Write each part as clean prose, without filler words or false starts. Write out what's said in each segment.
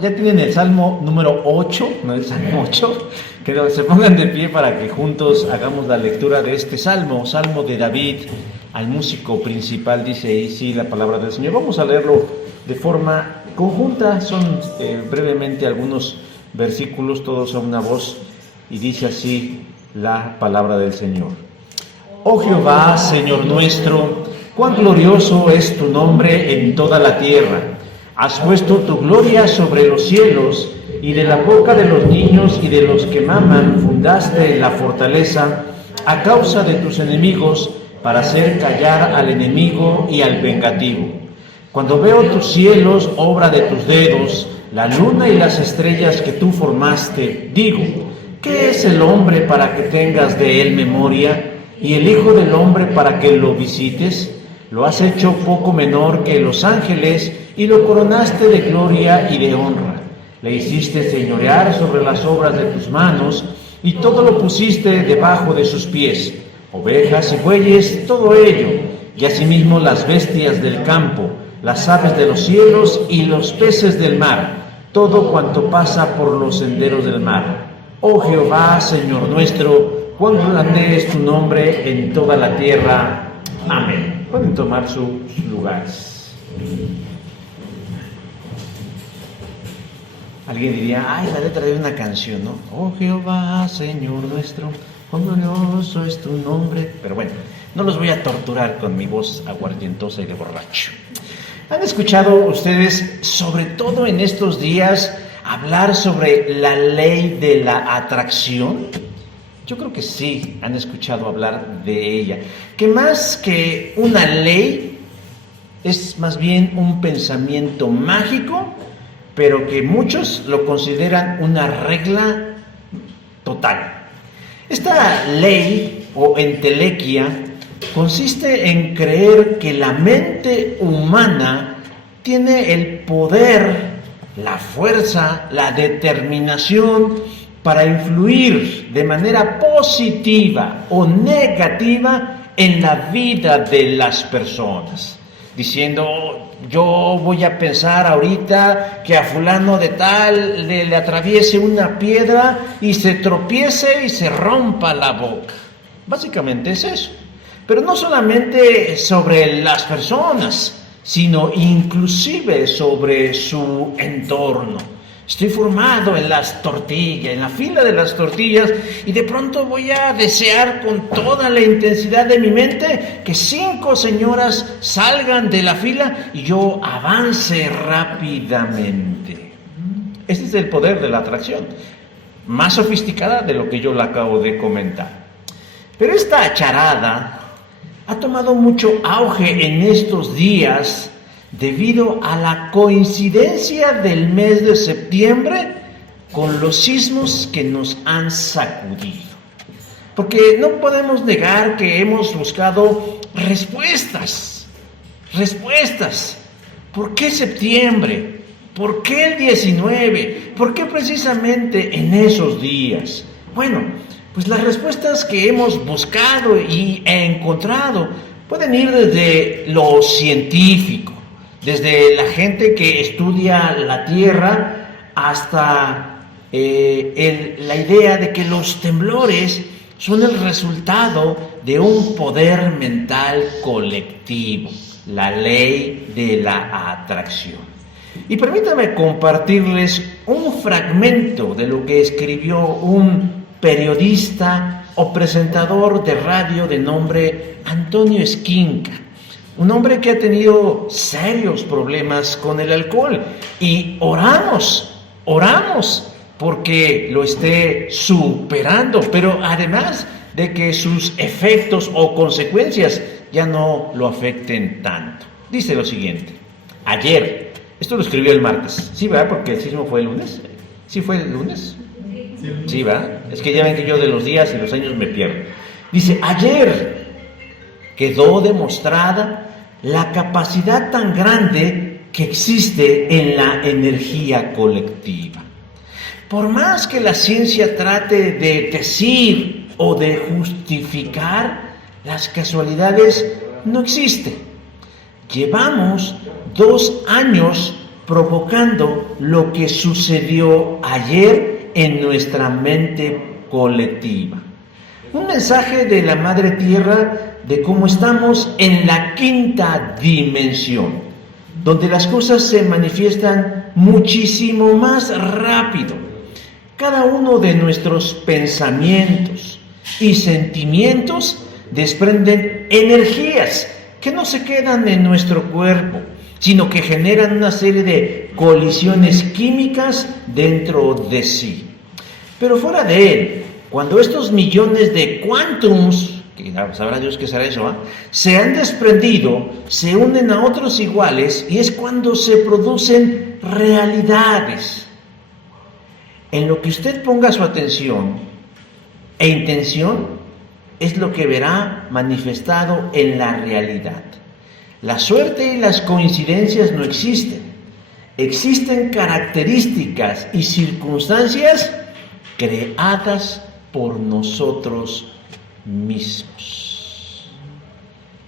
ya tienen el Salmo número 8, no el Salmo 8, que se pongan de pie para que juntos hagamos la lectura de este Salmo, Salmo de David, al músico principal, dice ahí sí la palabra del Señor. Vamos a leerlo de forma conjunta, son brevemente algunos versículos, todos a una voz, y dice así la palabra del Señor. Oh Jehová, Señor nuestro, cuán glorioso es tu nombre en toda la tierra. Has puesto tu gloria sobre los cielos, y de la boca de los niños y de los que maman fundaste la fortaleza a causa de tus enemigos, para hacer callar al enemigo y al vengativo. Cuando veo tus cielos, obra de tus dedos, la luna y las estrellas que tú formaste, digo, ¿qué es el hombre para que tengas de él memoria, y el hijo del hombre para que lo visites? Lo has hecho poco menor que los ángeles, y lo coronaste de gloria y de honra. Le hiciste señorear sobre las obras de tus manos, y todo lo pusiste debajo de sus pies, ovejas y bueyes, todo ello, y asimismo las bestias del campo, las aves de los cielos y los peces del mar, todo cuanto pasa por los senderos del mar. Oh Jehová, Señor nuestro, cuán grande es tu nombre en toda la tierra. Amén. Pueden tomar sus lugares. Alguien diría, ay, la letra de una canción, ¿no? Oh Jehová, Señor nuestro, cuán glorioso es tu nombre. Pero bueno, no los voy a torturar con mi voz aguardientosa y de borracho. ¿Han escuchado ustedes, sobre todo en estos días, hablar sobre la ley de la atracción? Yo creo que sí han escuchado hablar de ella, que más que una ley es más bien un pensamiento mágico, pero que muchos lo consideran una regla total. Esta ley o entelequia consiste en creer que la mente humana tiene el poder, la fuerza, la determinación para influir de manera positiva o negativa en la vida de las personas, diciendo, yo voy a pensar ahorita que a fulano de tal le atraviese una piedra y se tropiece y se rompa la boca. Básicamente es eso. Pero no solamente sobre las personas, sino inclusive sobre su entorno. Estoy formado en las tortillas, en la fila de las tortillas, y de pronto voy a desear con toda la intensidad de mi mente que 5 señoras salgan de la fila y yo avance rápidamente. Este es el poder de la atracción, más sofisticada de lo que yo le acabo de comentar. Pero esta charada ha tomado mucho auge en estos días debido a la coincidencia del mes de septiembre con los sismos que nos han sacudido. Porque no podemos negar que hemos buscado respuestas. ¿Por qué septiembre? ¿Por qué el 19? ¿Por qué precisamente en esos días? Bueno, pues las respuestas que hemos buscado y encontrado pueden ir desde lo científico, desde la gente que estudia la Tierra, hasta la idea de que los temblores son el resultado de un poder mental colectivo, la ley de la atracción. Y permítanme compartirles un fragmento de lo que escribió un periodista o presentador de radio de nombre Antonio Esquinca, un hombre que ha tenido serios problemas con el alcohol, y oramos porque lo esté superando, pero además de que sus efectos o consecuencias ya no lo afecten tanto. Dice lo siguiente: ayer, esto lo escribió el martes, ¿sí, verdad? Porque el sismo fue el lunes. ¿Sí fue el lunes? Sí, ¿verdad? Es que ya ven que yo de los días y los años me pierdo. Dice, ayer quedó demostrada la capacidad tan grande que existe en la energía colectiva. Por más que la ciencia trate de decir o de justificar, las casualidades no existen. Llevamos 2 años provocando lo que sucedió ayer en nuestra mente colectiva. Un mensaje de la Madre Tierra de cómo estamos en la quinta dimensión, donde las cosas se manifiestan muchísimo más rápido. Cada uno de nuestros pensamientos y sentimientos desprenden energías que no se quedan en nuestro cuerpo, sino que generan una serie de colisiones químicas dentro de sí. Pero fuera de él, cuando estos millones de quantums, que sabrá Dios qué será eso, se han desprendido, se unen a otros iguales y es cuando se producen realidades. En lo que usted ponga su atención e intención es lo que verá manifestado en la realidad. La suerte y las coincidencias no existen. Existen características y circunstancias creadas por nosotros mismos.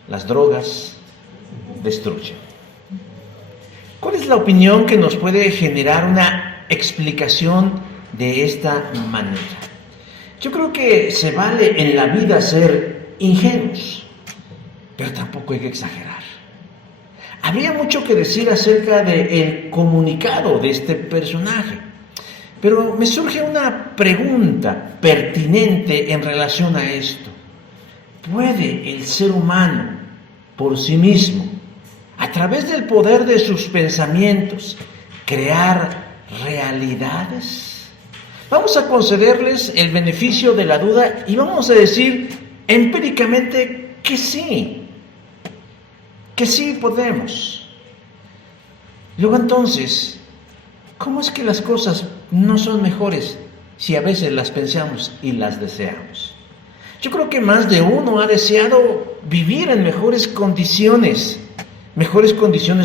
Las drogas destruyen. ¿Cuál es la opinión que nos puede generar una explicación de esta manera? Yo creo que se vale en la vida ser ingenuos, pero tampoco hay que exagerar. Habría mucho que decir acerca del comunicado de este personaje, pero me surge una pregunta pertinente en relación a esto. ¿Puede el ser humano por sí mismo, a través del poder de sus pensamientos, crear realidades? Vamos a concederles el beneficio de la duda y vamos a decir empíricamente que sí podemos. Luego entonces, ¿cómo es que las cosas no son mejores si a veces las pensamos y las deseamos? Yo creo que más de uno ha deseado vivir en mejores condiciones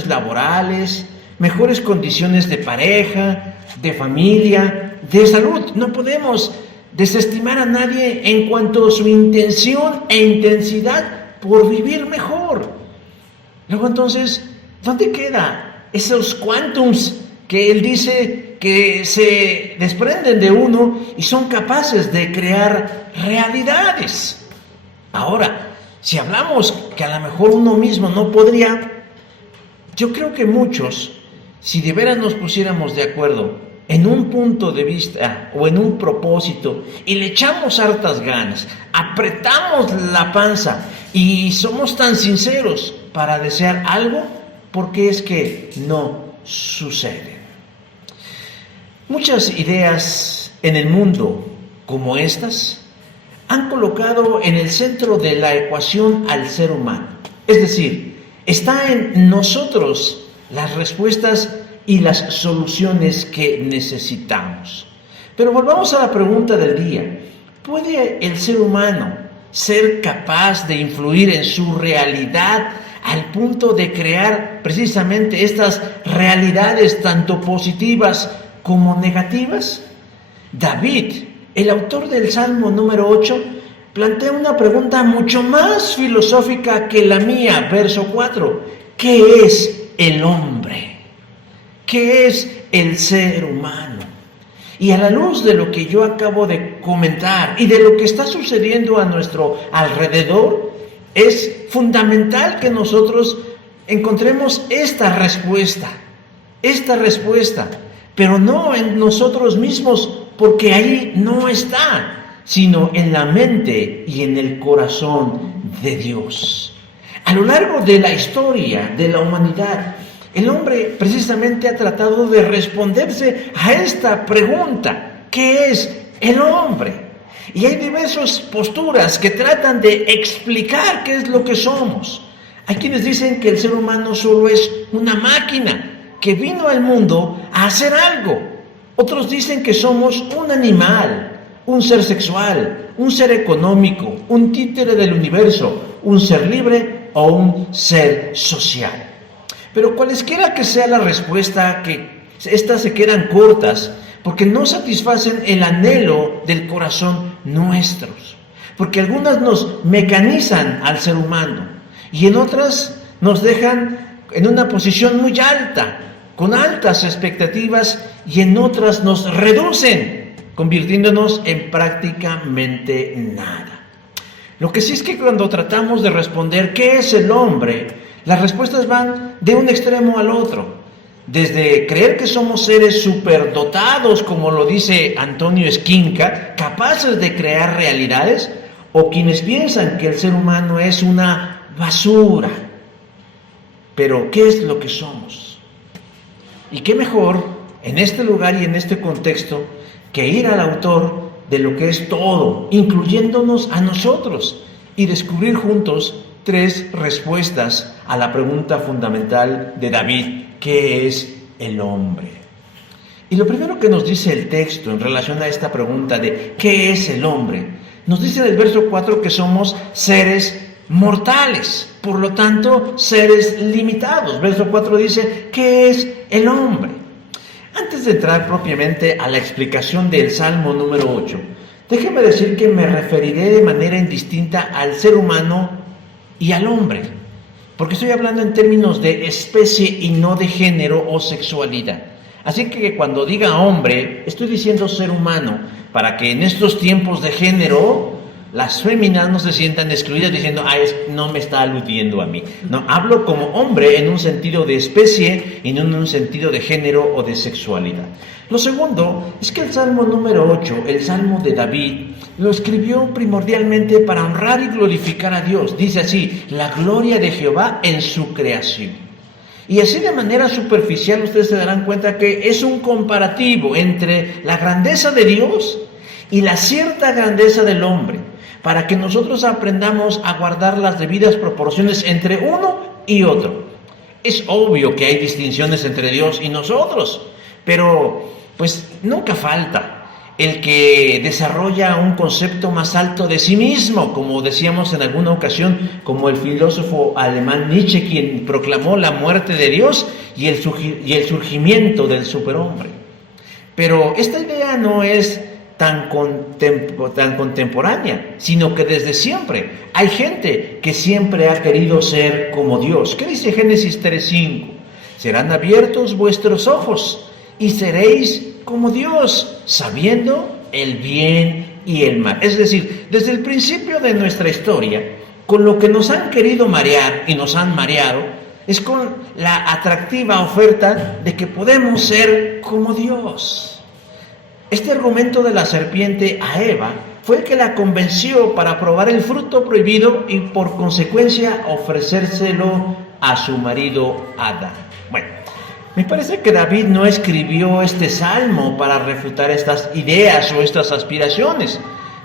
laborales, mejores condiciones de pareja, de familia, de salud. No podemos desestimar a nadie en cuanto a su intención e intensidad por vivir mejor. Luego entonces, ¿dónde quedan esos quantums que él dice que se desprenden de uno y son capaces de crear realidades? Ahora, si hablamos que a lo mejor uno mismo no podría, yo creo que muchos, si de veras nos pusiéramos de acuerdo en un punto de vista o en un propósito y le echamos hartas ganas, apretamos la panza y somos tan sinceros para desear algo, porque es que no sucede. Muchas ideas en el mundo como estas han colocado en el centro de la ecuación al ser humano. Es decir, está en nosotros las respuestas y las soluciones que necesitamos. Pero volvamos a la pregunta del día. ¿Puede el ser humano ser capaz de influir en su realidad al punto de crear precisamente estas realidades tanto positivas como negativas? David, el autor del Salmo número 8, plantea una pregunta mucho más filosófica que la mía, verso 4. ¿Qué es el hombre? ¿Qué es el ser humano? Y a la luz de lo que yo acabo de comentar y de lo que está sucediendo a nuestro alrededor, es fundamental que nosotros encontremos esta respuesta, pero no en nosotros mismos, porque ahí no está, sino en la mente y en el corazón de Dios. A lo largo de la historia de la humanidad, el hombre precisamente ha tratado de responderse a esta pregunta: ¿qué es el hombre? Y hay diversas posturas que tratan de explicar qué es lo que somos. Hay quienes dicen que el ser humano solo es una máquina que vino al mundo a hacer algo. Otros dicen que somos un animal, un ser sexual, un ser económico, un títere del universo, un ser libre o un ser social. Pero cualesquiera que sea la respuesta, que estas se quedan cortas, porque no satisfacen el anhelo del corazón nuestros. Porque algunas nos mecanizan al ser humano y en otras nos dejan en una posición muy alta, con altas expectativas y en otras nos reducen, convirtiéndonos en prácticamente nada. Lo que sí es que cuando tratamos de responder ¿qué es el hombre?, las respuestas van de un extremo al otro. Desde creer que somos seres superdotados, como lo dice Antonio Esquinca, capaces de crear realidades, o quienes piensan que el ser humano es una basura. Pero, ¿qué es lo que somos? Y qué mejor, en este lugar y en este contexto, que ir al autor de lo que es todo, incluyéndonos a nosotros, y descubrir juntos 3 respuestas a la pregunta fundamental de David: ¿qué es el hombre? Y lo primero que nos dice el texto en relación a esta pregunta de ¿qué es el hombre? Nos dice en el verso 4 que somos seres mortales, por lo tanto, seres limitados. Verso 4 dice, ¿qué es el hombre? Antes de entrar propiamente a la explicación del Salmo número 8, déjeme decir que me referiré de manera indistinta al ser humano y al hombre, porque estoy hablando en términos de especie y no de género o sexualidad. Así que cuando diga hombre, estoy diciendo ser humano, para que en estos tiempos de género las féminas no se sientan excluidas diciendo, no me está aludiendo a mí. No, hablo como hombre en un sentido de especie y no en un sentido de género o de sexualidad. Lo segundo es que el Salmo número 8, el Salmo de David, lo escribió primordialmente para honrar y glorificar a Dios. Dice así, la gloria de Jehová en su creación. Y así de manera superficial ustedes se darán cuenta que es un comparativo entre la grandeza de Dios y la cierta grandeza del hombre, para que nosotros aprendamos a guardar las debidas proporciones entre uno y otro. Es obvio que hay distinciones entre Dios y nosotros, pero pues nunca falta el que desarrolla un concepto más alto de sí mismo, como decíamos en alguna ocasión, como el filósofo alemán Nietzsche, quien proclamó la muerte de Dios y el surgimiento del superhombre. Pero esta idea no es tan contemporánea, sino que desde siempre hay gente que siempre ha querido ser como Dios. ¿Qué dice Génesis 3:5? Serán abiertos vuestros ojos y seréis como Dios, sabiendo el bien y el mal. Es decir, desde el principio de nuestra historia, con lo que nos han querido marear y nos han mareado, es con la atractiva oferta de que podemos ser como Dios. Este argumento de la serpiente a Eva fue el que la convenció para probar el fruto prohibido y por consecuencia ofrecérselo a su marido Adán. Bueno, me parece que David no escribió este salmo para refutar estas ideas o estas aspiraciones,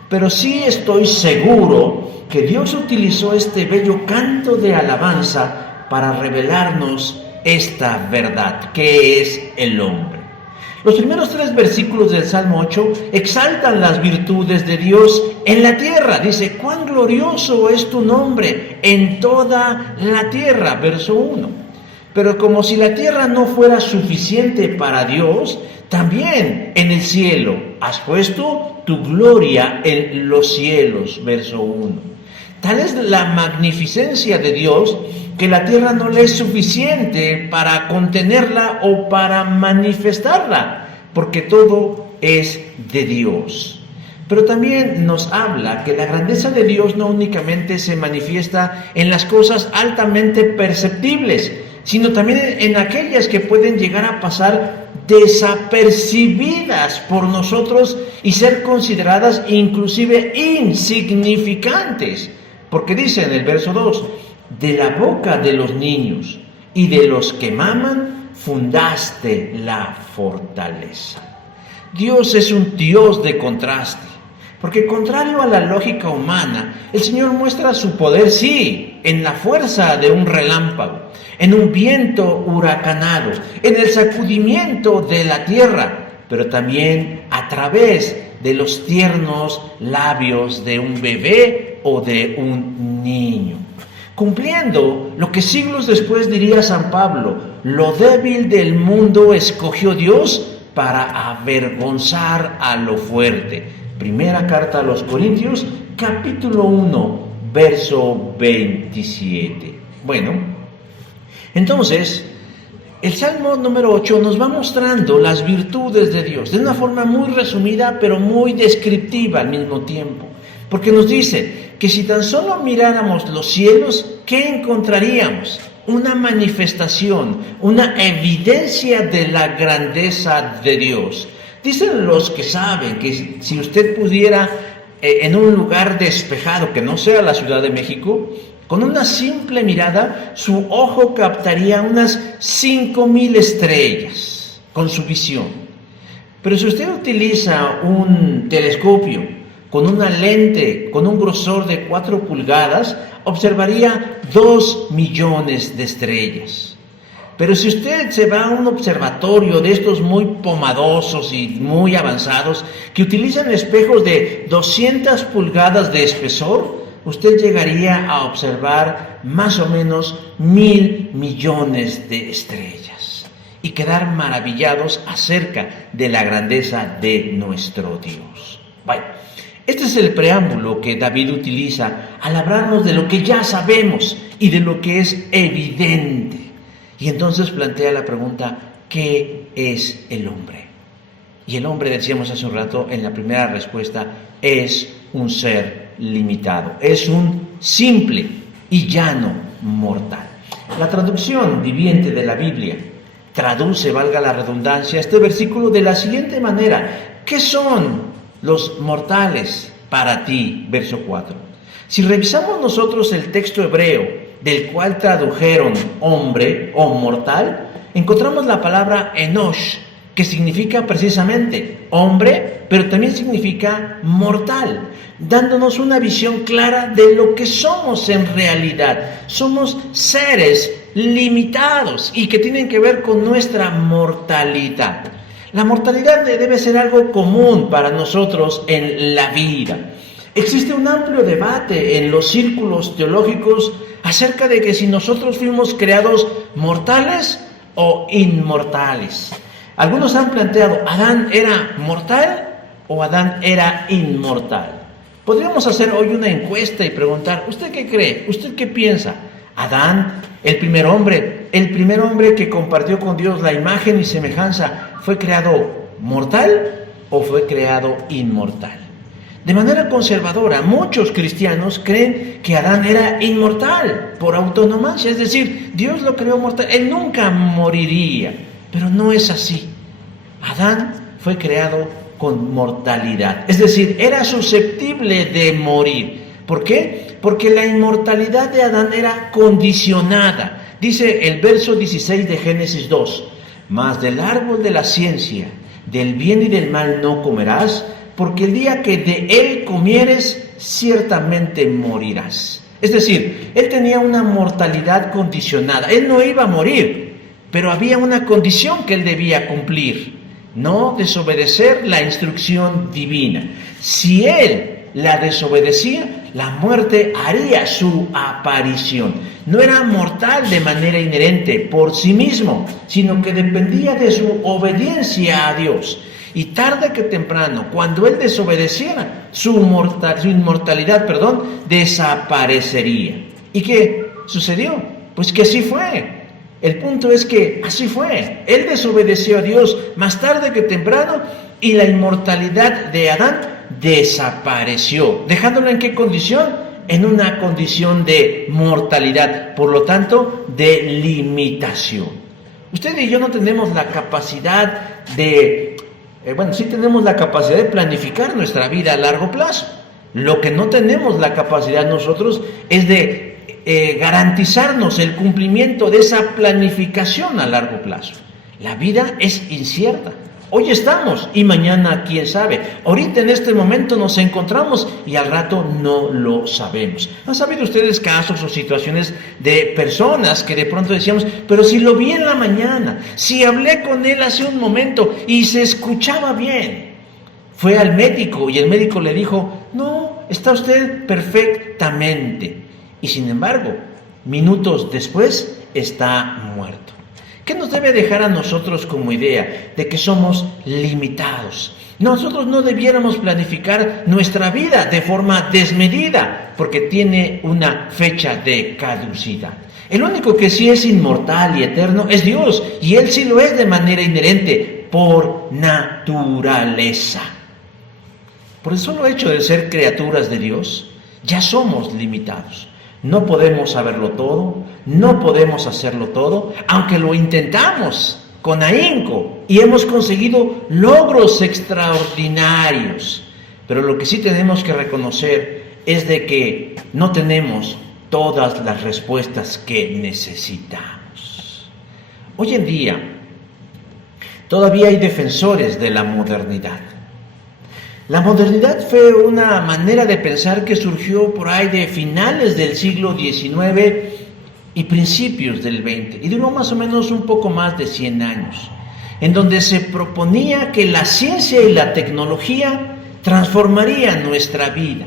pero sí estoy seguro que Dios utilizó este bello canto de alabanza para revelarnos esta verdad, que es el hombre. Los primeros 3 versículos del Salmo 8 exaltan las virtudes de Dios en la tierra. Dice, cuán glorioso es tu nombre en toda la tierra, verso 1. Pero como si la tierra no fuera suficiente para Dios, también en el cielo has puesto tu gloria en los cielos, verso 1. Tal es la magnificencia de Dios que la tierra no le es suficiente para contenerla o para manifestarla, porque todo es de Dios. Pero también nos habla que la grandeza de Dios no únicamente se manifiesta en las cosas altamente perceptibles, sino también en aquellas que pueden llegar a pasar desapercibidas por nosotros y ser consideradas inclusive insignificantes. Porque dice en el verso 2, de la boca de los niños y de los que maman, fundaste la fortaleza. Dios es un Dios de contraste, porque contrario a la lógica humana, el Señor muestra su poder, sí, en la fuerza de un relámpago, en un viento huracanado, en el sacudimiento de la tierra, pero también a través de los tiernos labios de un bebé o de un niño. Cumpliendo lo que siglos después diría San Pablo, lo débil del mundo escogió Dios para avergonzar a lo fuerte. Primera carta a los Corintios, capítulo 1, verso 27. Bueno, entonces, el Salmo número 8 nos va mostrando las virtudes de Dios de una forma muy resumida, pero muy descriptiva al mismo tiempo. Porque nos dice que si tan solo miráramos los cielos, ¿qué encontraríamos? Una manifestación, una evidencia de la grandeza de Dios. Dicen los que saben que si usted pudiera en un lugar despejado, que no sea la Ciudad de México, con una simple mirada, su ojo captaría unas 5,000 estrellas con su visión. Pero si usted utiliza un telescopio con una lente, con un grosor de 4 pulgadas, observaría 2 millones de estrellas. Pero si usted se va a un observatorio de estos muy pomadosos y muy avanzados, que utilizan espejos de 200 pulgadas de espesor, usted llegaría a observar más o menos 1,000 millones de estrellas y quedar maravillados acerca de la grandeza de nuestro Dios. Bueno, este es el preámbulo que David utiliza al hablarnos de lo que ya sabemos y de lo que es evidente. Y entonces plantea la pregunta, ¿qué es el hombre? Y el hombre, decíamos hace un rato en la primera respuesta, es un ser limitado, es un simple y llano mortal. La traducción viviente de la Biblia traduce, valga la redundancia, este versículo de la siguiente manera: ¿qué son los mortales para ti? Verso 4. Si revisamos nosotros el texto hebreo del cual tradujeron hombre o mortal, encontramos la palabra enosh, que significa precisamente hombre, pero también significa mortal, dándonos una visión clara de lo que somos en realidad. Somos seres limitados y que tienen que ver con nuestra mortalidad. La mortalidad debe ser algo común para nosotros en la vida. Existe un amplio debate en los círculos teológicos acerca de que si nosotros fuimos creados mortales o inmortales. Algunos han planteado, ¿Adán era mortal o Adán era inmortal? Podríamos hacer hoy una encuesta y preguntar, ¿usted qué cree? ¿Usted qué piensa? ¿Adán, el primer hombre que compartió con Dios la imagen y semejanza, fue creado mortal o fue creado inmortal? De manera conservadora, muchos cristianos creen que Adán era inmortal por autonomía, es decir, Dios lo creó mortal, él nunca moriría, pero no es así. Adán fue creado con mortalidad, es decir, era susceptible de morir. ¿Por qué? Porque la inmortalidad de Adán era condicionada. Dice el verso 16 de Génesis 2, mas del árbol de la ciencia, del bien y del mal no comerás, porque el día que de él comieres, ciertamente morirás. Es decir, él tenía una mortalidad condicionada. Él no iba a morir, pero había una condición que él debía cumplir: no desobedecer la instrucción divina. Si él la desobedecía, la muerte haría su aparición. No era mortal de manera inherente por sí mismo, sino que dependía de su obediencia a Dios. Y tarde que temprano, cuando él desobedeciera, su inmortalidad, desaparecería. ¿Y qué sucedió? Pues que así fue. El punto es que así fue. Él desobedeció a Dios más tarde que temprano y la inmortalidad de Adán desapareció. ¿Dejándolo en qué condición? En una condición de mortalidad, por lo tanto, de limitación. Usted y yo no tenemos la capacidad de... sí tenemos la capacidad de planificar nuestra vida a largo plazo. Lo que no tenemos la capacidad nosotros es de garantizarnos el cumplimiento de esa planificación a largo plazo. La vida es incierta. Hoy estamos y mañana quién sabe. Ahorita en este momento nos encontramos y al rato no lo sabemos. ¿Han sabido ustedes casos o situaciones de personas que de pronto decíamos, pero si lo vi en la mañana, si hablé con él hace un momento y se escuchaba bien? Fue al médico y el médico le dijo, no, está usted perfectamente. Y sin embargo, minutos después está muerto. ¿Qué ¿Qué nos debe dejar a nosotros como idea de que somos limitados? Nosotros no debiéramos planificar nuestra vida de forma desmedida, porque tiene una fecha de caducidad. El único que sí es inmortal y eterno es Dios, y Él sí lo es de manera inherente, por naturaleza. Por el solo hecho de ser criaturas de Dios, ya somos limitados. No podemos saberlo todo, no podemos hacerlo todo, aunque lo intentamos con ahínco y hemos conseguido logros extraordinarios. Pero lo que sí tenemos que reconocer es de que no tenemos todas las respuestas que necesitamos. Hoy en día, todavía hay defensores de la modernidad. La modernidad fue una manera de pensar que surgió por ahí de finales del siglo XIX y principios del XX, y duró más o menos un poco más de 100 años, en donde se proponía que la ciencia y la tecnología transformarían nuestra vida,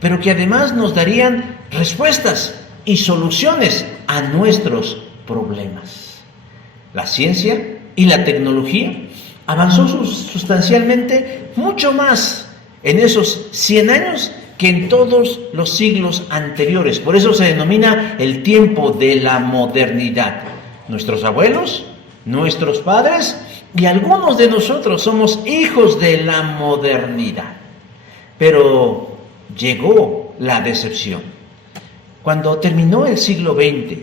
pero que además nos darían respuestas y soluciones a nuestros problemas. La ciencia y la tecnología avanzó sustancialmente mucho más en esos 100 años que en todos los siglos anteriores. Por eso se denomina el tiempo de la modernidad. Nuestros abuelos, nuestros padres y algunos de nosotros somos hijos de la modernidad. Pero llegó la decepción. Cuando terminó el siglo XX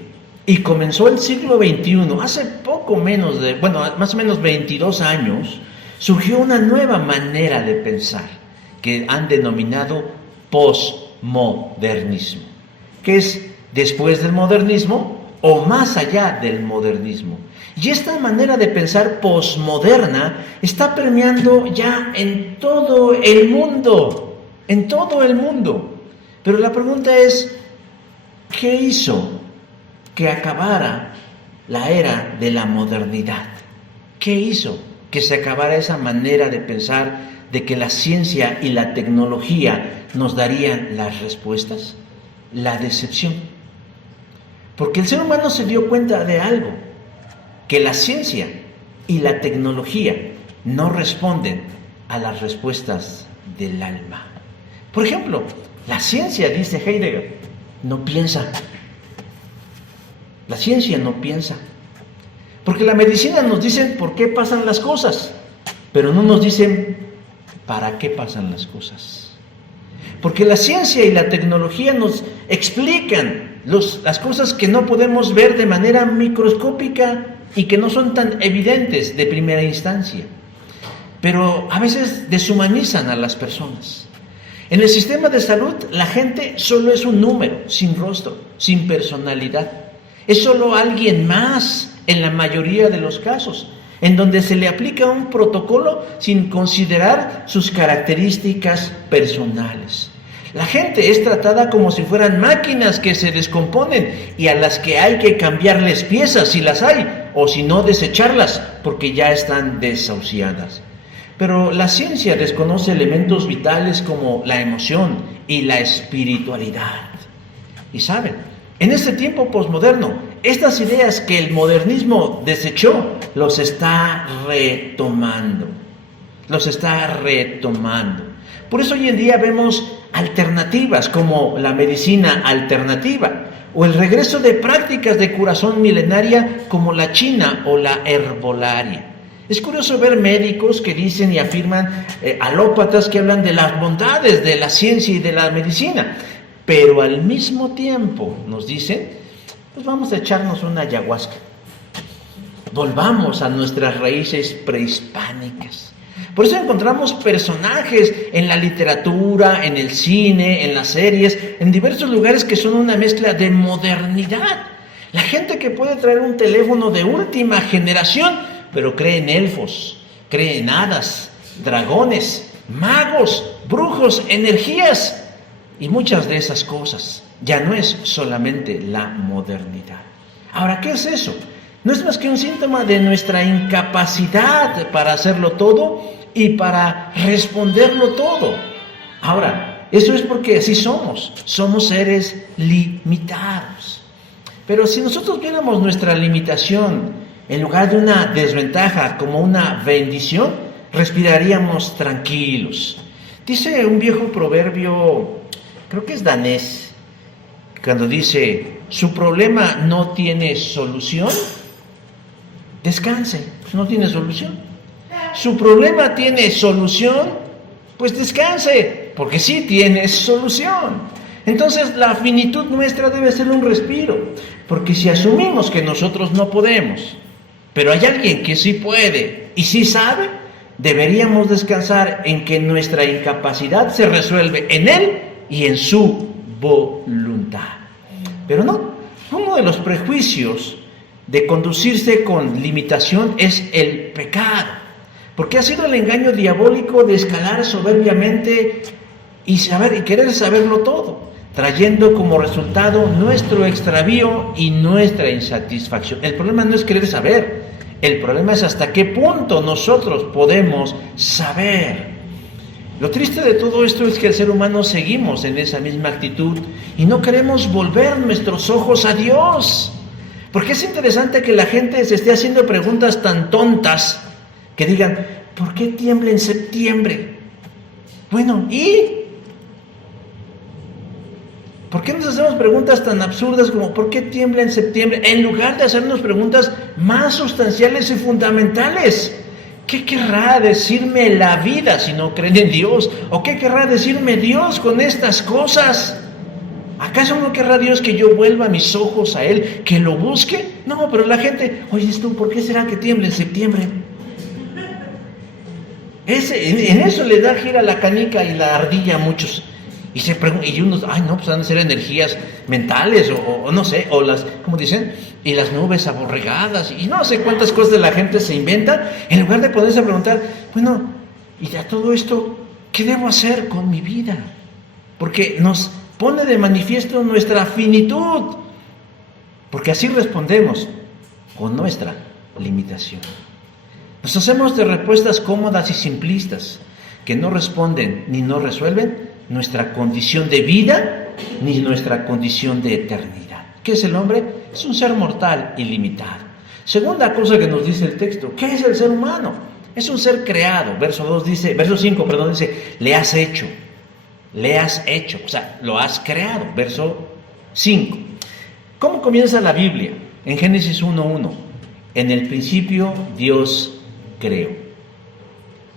y comenzó el siglo XXI, hace poco menos de, más o menos 22 años, surgió una nueva manera de pensar que han denominado posmodernismo, que es después del modernismo o más allá del modernismo. Y esta manera de pensar posmoderna está permeando ya en todo el mundo, Pero la pregunta es, ¿qué hizo que acabara la era de la modernidad? ¿Qué hizo que se acabara esa manera de pensar de que la ciencia y la tecnología nos darían las respuestas? La decepción. Porque el ser humano se dio cuenta de algo, que la ciencia y la tecnología no responden a las respuestas del alma. Por ejemplo, la ciencia, dice Heidegger, no piensa. La ciencia no piensa. Porque la medicina nos dice por qué pasan las cosas, pero no nos dicen para qué pasan las cosas. Porque la ciencia y la tecnología nos explican las cosas que no podemos ver de manera microscópica y que no son tan evidentes de primera instancia. Pero a veces deshumanizan a las personas. En el sistema de salud, la gente solo es un número, sin rostro, sin personalidad. Es solo alguien más en la mayoría de los casos, en donde se le aplica un protocolo sin considerar sus características personales. La gente es tratada como si fueran máquinas que se descomponen y a las que hay que cambiarles piezas si las hay, o si no desecharlas porque ya están desahuciadas. Pero la ciencia desconoce elementos vitales como la emoción y la espiritualidad. Y saben, en este tiempo posmoderno, estas ideas que el modernismo desechó, los está retomando. Por eso hoy en día vemos alternativas como la medicina alternativa o el regreso de prácticas de curación milenaria como la china o la herbolaria. Es curioso ver médicos que dicen y afirman, alópatas que hablan de las bondades de la ciencia y de la medicina, pero al mismo tiempo nos dicen, pues vamos a echarnos una ayahuasca. Volvamos a nuestras raíces prehispánicas. Por eso encontramos personajes en la literatura, en el cine, en las series, en diversos lugares que son una mezcla de modernidad. La gente que puede traer un teléfono de última generación, pero cree en elfos, cree en hadas, dragones, magos, brujos, energías y muchas de esas cosas. Ya no es solamente la modernidad. Ahora, ¿qué es eso? No es más que un síntoma de nuestra incapacidad para hacerlo todo y para responderlo todo. Ahora, eso es porque así somos seres limitados. Pero si nosotros viéramos nuestra limitación en lugar de una desventaja como una bendición, respiraríamos tranquilos. Dice un viejo proverbio, creo que es danés, cuando dice, su problema no tiene solución, descanse, pues no tiene solución. Su problema tiene solución, pues descanse, porque sí tiene solución. Entonces la finitud nuestra debe ser un respiro, porque si asumimos que nosotros no podemos, pero hay alguien que sí puede y sí sabe, deberíamos descansar en que nuestra incapacidad se resuelve en Él y en su voluntad. Pero no, uno de los prejuicios de conducirse con limitación es el pecado, porque ha sido el engaño diabólico de escalar soberbiamente y querer saberlo todo, trayendo como resultado nuestro extravío y nuestra insatisfacción. El problema no es querer saber, el problema es hasta qué punto nosotros podemos saber. Lo triste de todo esto es que el ser humano seguimos en esa misma actitud y no queremos volver nuestros ojos a Dios. Porque es interesante que la gente se esté haciendo preguntas tan tontas que digan, ¿por qué tiembla en septiembre? Bueno, ¿y? ¿Por qué nos hacemos preguntas tan absurdas como ¿por qué tiembla en septiembre? En lugar de hacernos preguntas más sustanciales y fundamentales. ¿Qué querrá decirme la vida si no creen en Dios? ¿O qué querrá decirme Dios con estas cosas? ¿Acaso no querrá Dios que yo vuelva mis ojos a Él, que lo busque? No, pero la gente, oye, tú, ¿por qué será que tiembla en septiembre? En eso le da gira la canica y la ardilla a muchos. Y unos, ay no, pues van a ser energías mentales o no sé, o las, ¿cómo dicen? Y las nubes aborregadas y no sé cuántas cosas de la gente se inventa, en lugar de ponerse a preguntar, bueno, y a todo esto, ¿qué debo hacer con mi vida? Porque nos pone de manifiesto nuestra finitud, porque así respondemos con nuestra limitación. Nos hacemos de respuestas cómodas y simplistas, que no responden ni no resuelven nuestra condición de vida, ni nuestra condición de eternidad. ¿Qué es el hombre? Es un ser mortal y limitado. Segunda cosa que nos dice el texto, ¿qué es el ser humano? Es un ser creado. Verso 5, dice, le has hecho, o sea, lo has creado. Verso 5. ¿Cómo comienza la Biblia? En Génesis 1:1. En el principio Dios creó.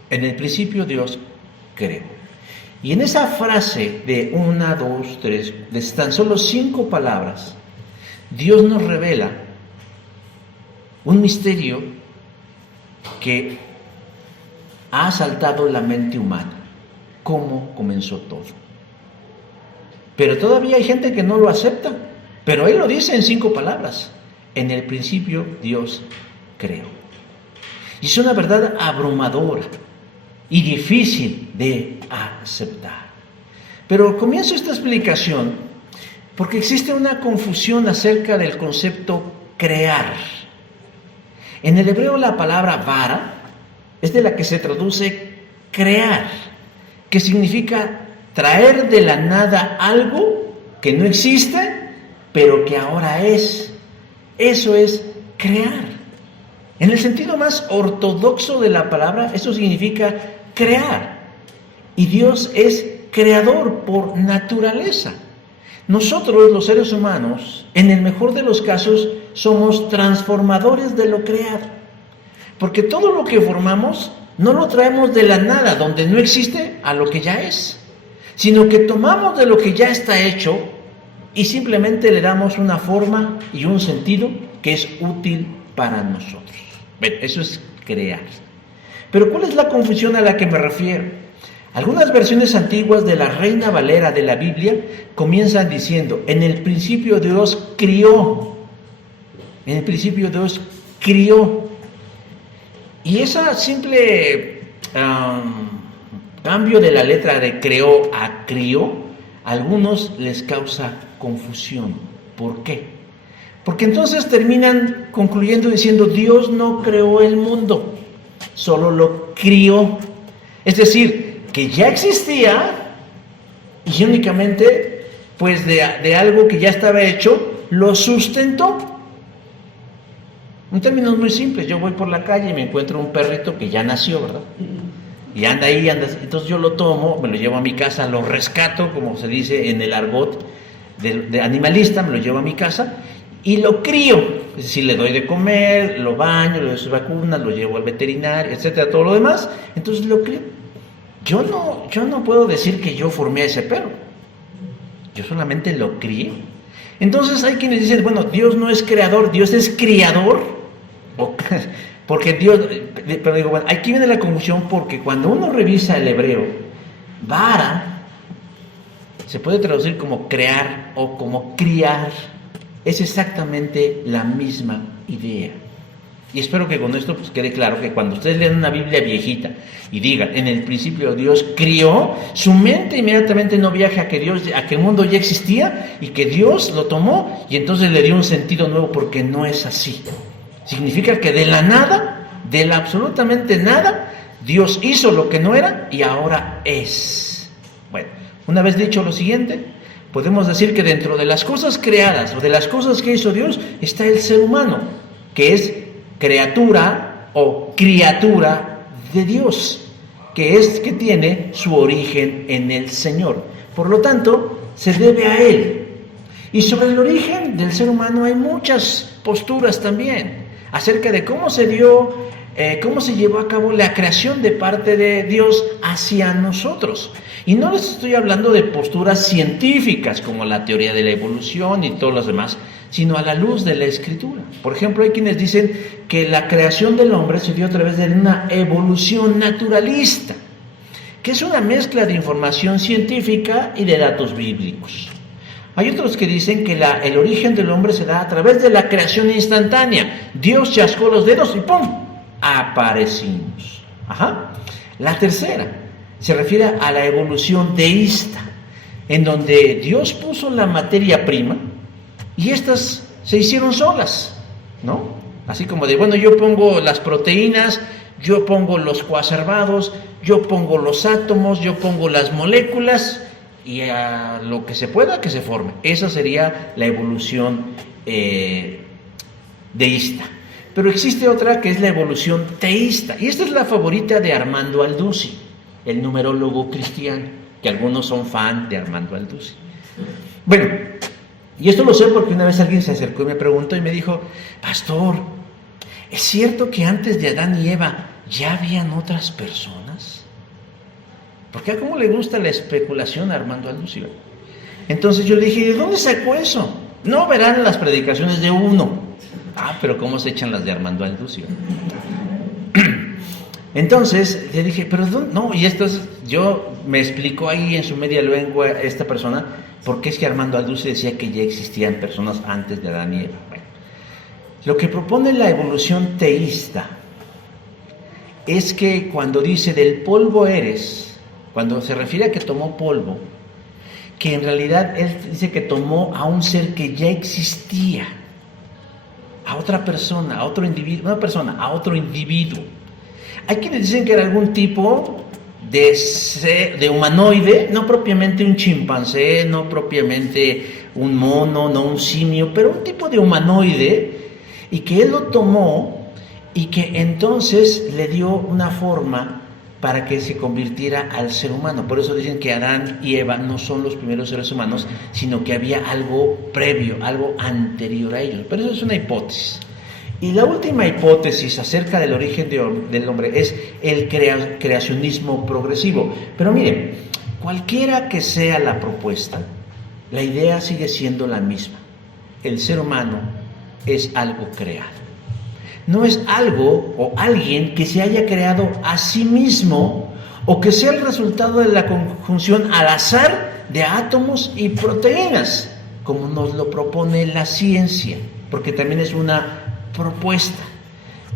En el principio Dios creó. Y en esa frase de 1, 2, 3, de tan solo 5 palabras, Dios nos revela un misterio que ha asaltado la mente humana. ¿Cómo comenzó todo? Pero todavía hay gente que no lo acepta. Pero Él lo dice en 5 palabras. En el principio Dios creó. Y es una verdad abrumadora y difícil de aceptar. Pero comienzo esta explicación porque existe una confusión acerca del concepto crear. En el hebreo la palabra vara es de la que se traduce crear, que significa traer de la nada algo que no existe, pero que ahora es. Eso es crear. En el sentido más ortodoxo de la palabra, eso significa crear. Y Dios es creador por naturaleza. Nosotros, los seres humanos, en el mejor de los casos, somos transformadores de lo creado. Porque todo lo que formamos no lo traemos de la nada, donde no existe, a lo que ya es, sino que tomamos de lo que ya está hecho y simplemente le damos una forma y un sentido que es útil para nosotros. Bien, eso es crear. Pero ¿cuál es la confusión a la que me refiero? Algunas versiones antiguas de la Reina Valera de la Biblia comienzan diciendo, en el principio Dios crió. En el principio Dios crió. Y esa simple cambio de la letra de creó a crió, a algunos les causa confusión. ¿Por qué? Porque entonces terminan concluyendo diciendo, Dios no creó el mundo, solo lo crió. Es decir, que ya existía y únicamente, pues de algo que ya estaba hecho, lo sustentó. En términos muy simples, yo voy por la calle y me encuentro un perrito que ya nació, ¿verdad? Y anda ahí, entonces yo lo tomo, me lo llevo a mi casa, lo rescato, como se dice en el argot de animalista, me lo llevo a mi casa y lo crío. Es decir, le doy de comer, lo baño, le doy sus vacunas, lo llevo al veterinario, etcétera, todo lo demás. Entonces lo crío. Yo no puedo decir que yo formé a ese perro. Yo solamente lo crié. Entonces hay quienes dicen, bueno, Dios no es creador, Dios es criador. Porque Dios, pero digo, bueno, aquí viene la confusión porque cuando uno revisa el hebreo, bara se puede traducir como crear o como criar, es exactamente la misma idea. Y espero que con esto pues quede claro que cuando ustedes lean una Biblia viejita y digan, en el principio Dios crió, su mente inmediatamente no viaja a que el mundo ya existía y que Dios lo tomó y entonces le dio un sentido nuevo, porque no es así. Significa que de la nada, de la absolutamente nada, Dios hizo lo que no era y ahora es. Bueno, una vez dicho lo siguiente, podemos decir que dentro de las cosas creadas o de las cosas que hizo Dios está el ser humano, que es criatura o criatura de Dios, que tiene su origen en el Señor. Por lo tanto, se debe a Él. Y sobre el origen del ser humano hay muchas posturas también, acerca de cómo se llevó a cabo la creación de parte de Dios hacia nosotros. Y no les estoy hablando de posturas científicas como la teoría de la evolución y todos los demás, sino a la luz de la Escritura. Por ejemplo, hay quienes dicen que la creación del hombre se dio a través de una evolución naturalista, que es una mezcla de información científica y de datos bíblicos. Hay otros que dicen que el origen del hombre se da a través de la creación instantánea. Dios chascó los dedos y ¡pum!, aparecimos. La tercera se refiere a la evolución deísta, en donde Dios puso la materia prima y estas se hicieron solas, ¿no? Así como de, bueno, yo pongo las proteínas, yo pongo los coacervados, yo pongo los átomos, yo pongo las moléculas, y a lo que se pueda que se forme. Esa sería la evolución deísta. Pero existe otra que es la evolución teísta, y esta es la favorita de Armando Aldusi, el numerólogo cristiano, que algunos son fan de Armando Aldusi. Bueno, y esto lo sé porque una vez alguien se acercó y me preguntó y me dijo, pastor, ¿es cierto que antes de Adán y Eva ya habían otras personas? Porque a cómo le gusta la especulación a Armando Aldusi. Entonces yo le dije, ¿de dónde sacó eso? No verán las predicaciones de uno. Pero ¿cómo se echan las de Armando Aldusi? Entonces le dije, pero no, y esto yo me explicó ahí en su media lengua esta persona, porque es que Armando Aldusi decía que ya existían personas antes de Adán y Eva. Bueno, lo que propone la evolución teísta es que cuando dice del polvo eres, cuando se refiere a que tomó polvo, que en realidad él dice que tomó a un ser que ya existía, a otra persona, a otro individuo, una persona, a otro individuo. Hay quienes dicen que era algún tipo de humanoide, no propiamente un chimpancé, no propiamente un mono, no un simio, pero un tipo de humanoide, y que él lo tomó y que entonces le dio una forma para que se convirtiera al ser humano. Por eso dicen que Adán y Eva no son los primeros seres humanos, sino que había algo previo, algo anterior a ellos. Pero eso es una hipótesis. Y la última hipótesis acerca del origen del hombre es el creacionismo progresivo. Pero miren, cualquiera que sea la propuesta, la idea sigue siendo la misma. El ser humano es algo creado. No es algo o alguien que se haya creado a sí mismo o que sea el resultado de la conjunción al azar de átomos y proteínas, como nos lo propone la ciencia, porque también es una propuesta.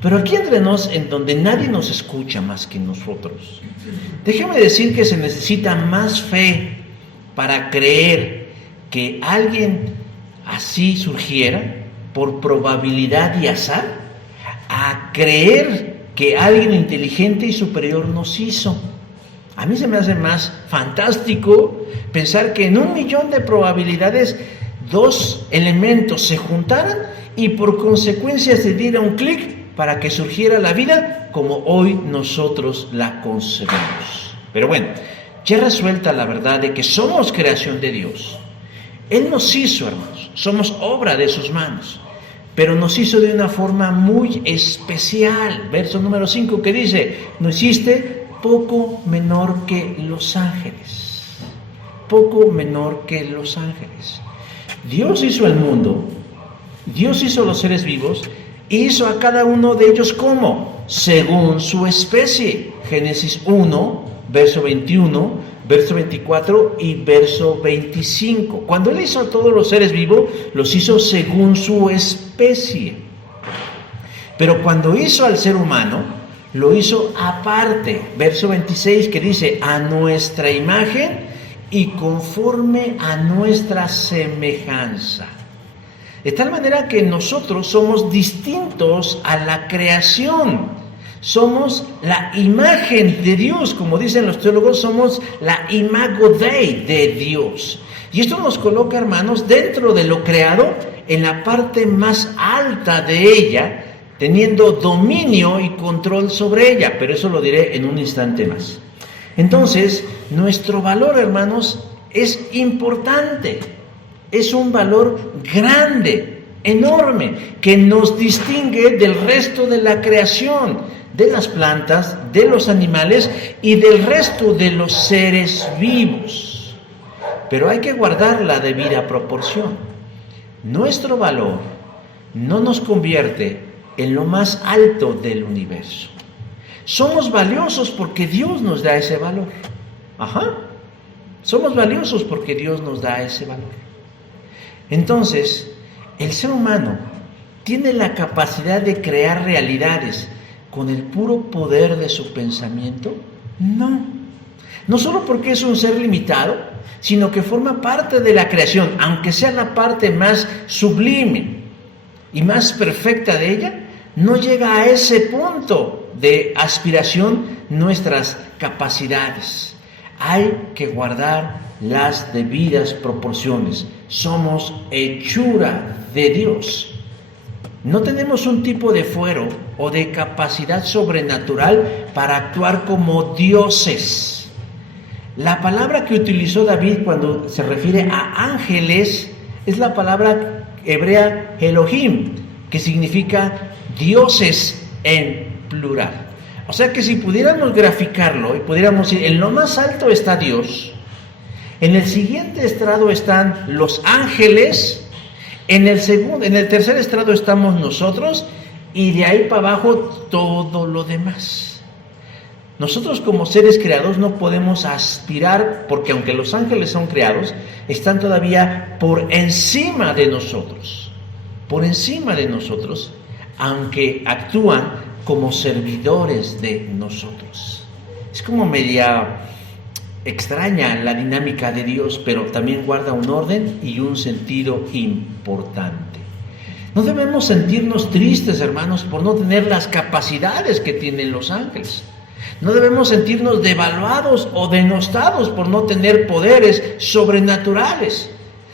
Pero aquí entre nos, en donde nadie nos escucha más que nosotros, déjame decir que se necesita más fe para creer que alguien así surgiera por probabilidad y azar, a creer que alguien inteligente y superior nos hizo. A mí se me hace más fantástico pensar que en 1 millón de probabilidades dos elementos se juntaran y por consecuencia se diera un clic para que surgiera la vida como hoy nosotros la concebimos. Pero bueno, ya resuelta la verdad de que somos creación de Dios. Él nos hizo, hermanos, somos obra de sus manos, pero nos hizo de una forma muy especial. Verso número 5 que dice, nos hiciste poco menor que los ángeles. Poco menor que los ángeles. Dios hizo el mundo, Dios hizo los seres vivos, e hizo a cada uno de ellos ¿cómo? Según su especie. Génesis 1, verso 21, verso 24 y verso 25. Cuando Él hizo a todos los seres vivos, los hizo según su especie. Pero cuando hizo al ser humano, lo hizo aparte. Verso 26 que dice, a nuestra imagen y conforme a nuestra semejanza. De tal manera que nosotros somos distintos a la creación. Somos la imagen de Dios, como dicen los teólogos, somos la imago Dei de Dios. Y esto nos coloca, hermanos, dentro de lo creado, en la parte más alta de ella, teniendo dominio y control sobre ella, pero eso lo diré en un instante más. Entonces, nuestro valor, hermanos, es importante, es un valor grande, enorme, que nos distingue del resto de la creación, de las plantas, de los animales y del resto de los seres vivos. Pero hay que guardar la debida proporción. Nuestro valor no nos convierte en lo más alto del universo. Somos valiosos porque Dios nos da ese valor. Somos valiosos porque Dios nos da ese valor. Entonces, el ser humano tiene la capacidad de crear realidades con el puro poder de su pensamiento. No solo porque es un ser limitado, sino que forma parte de la creación, aunque sea la parte más sublime y más perfecta de ella, no llega a ese punto de aspiración nuestras capacidades. Hay que guardar las debidas proporciones. Somos hechura de Dios. No tenemos un tipo de fuero o de capacidad sobrenatural para actuar como dioses. La palabra que utilizó David cuando se refiere a ángeles es la palabra hebrea Elohim, que significa dioses en plural. O sea que si pudiéramos graficarlo y pudiéramos decir, en lo más alto está Dios, en el siguiente estrado están los ángeles, en el tercer estrado estamos nosotros y de ahí para abajo todo lo demás. Nosotros como seres creados no podemos aspirar, porque aunque los ángeles son creados, están todavía por encima de nosotros, aunque actúan como servidores de nosotros. Es como media extraña la dinámica de Dios, pero también guarda un orden y un sentido importante. No debemos sentirnos tristes, hermanos, por no tener las capacidades que tienen los ángeles. No debemos sentirnos devaluados o denostados por no tener poderes sobrenaturales,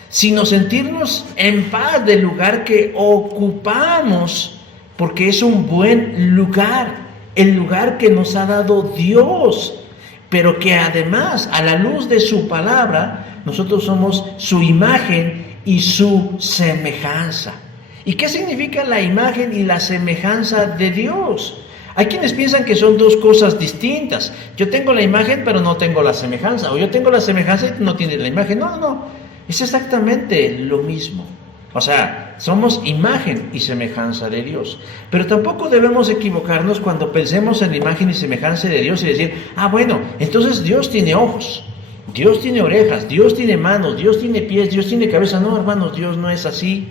sino sentirnos en paz del lugar que ocupamos, porque es un buen lugar, el lugar que nos ha dado Dios, pero que además, a la luz de su palabra, nosotros somos su imagen y su semejanza. ¿Y qué significa la imagen y la semejanza de Dios? Hay quienes piensan que son dos cosas distintas. Yo tengo la imagen, pero no tengo la semejanza. O yo tengo la semejanza y no tienes la imagen. No. Es exactamente lo mismo. O sea, somos imagen y semejanza de Dios. Pero tampoco debemos equivocarnos cuando pensemos en la imagen y semejanza de Dios y decir, bueno, entonces Dios tiene ojos, Dios tiene orejas, Dios tiene manos, Dios tiene pies, Dios tiene cabeza. No, hermanos, Dios no es así.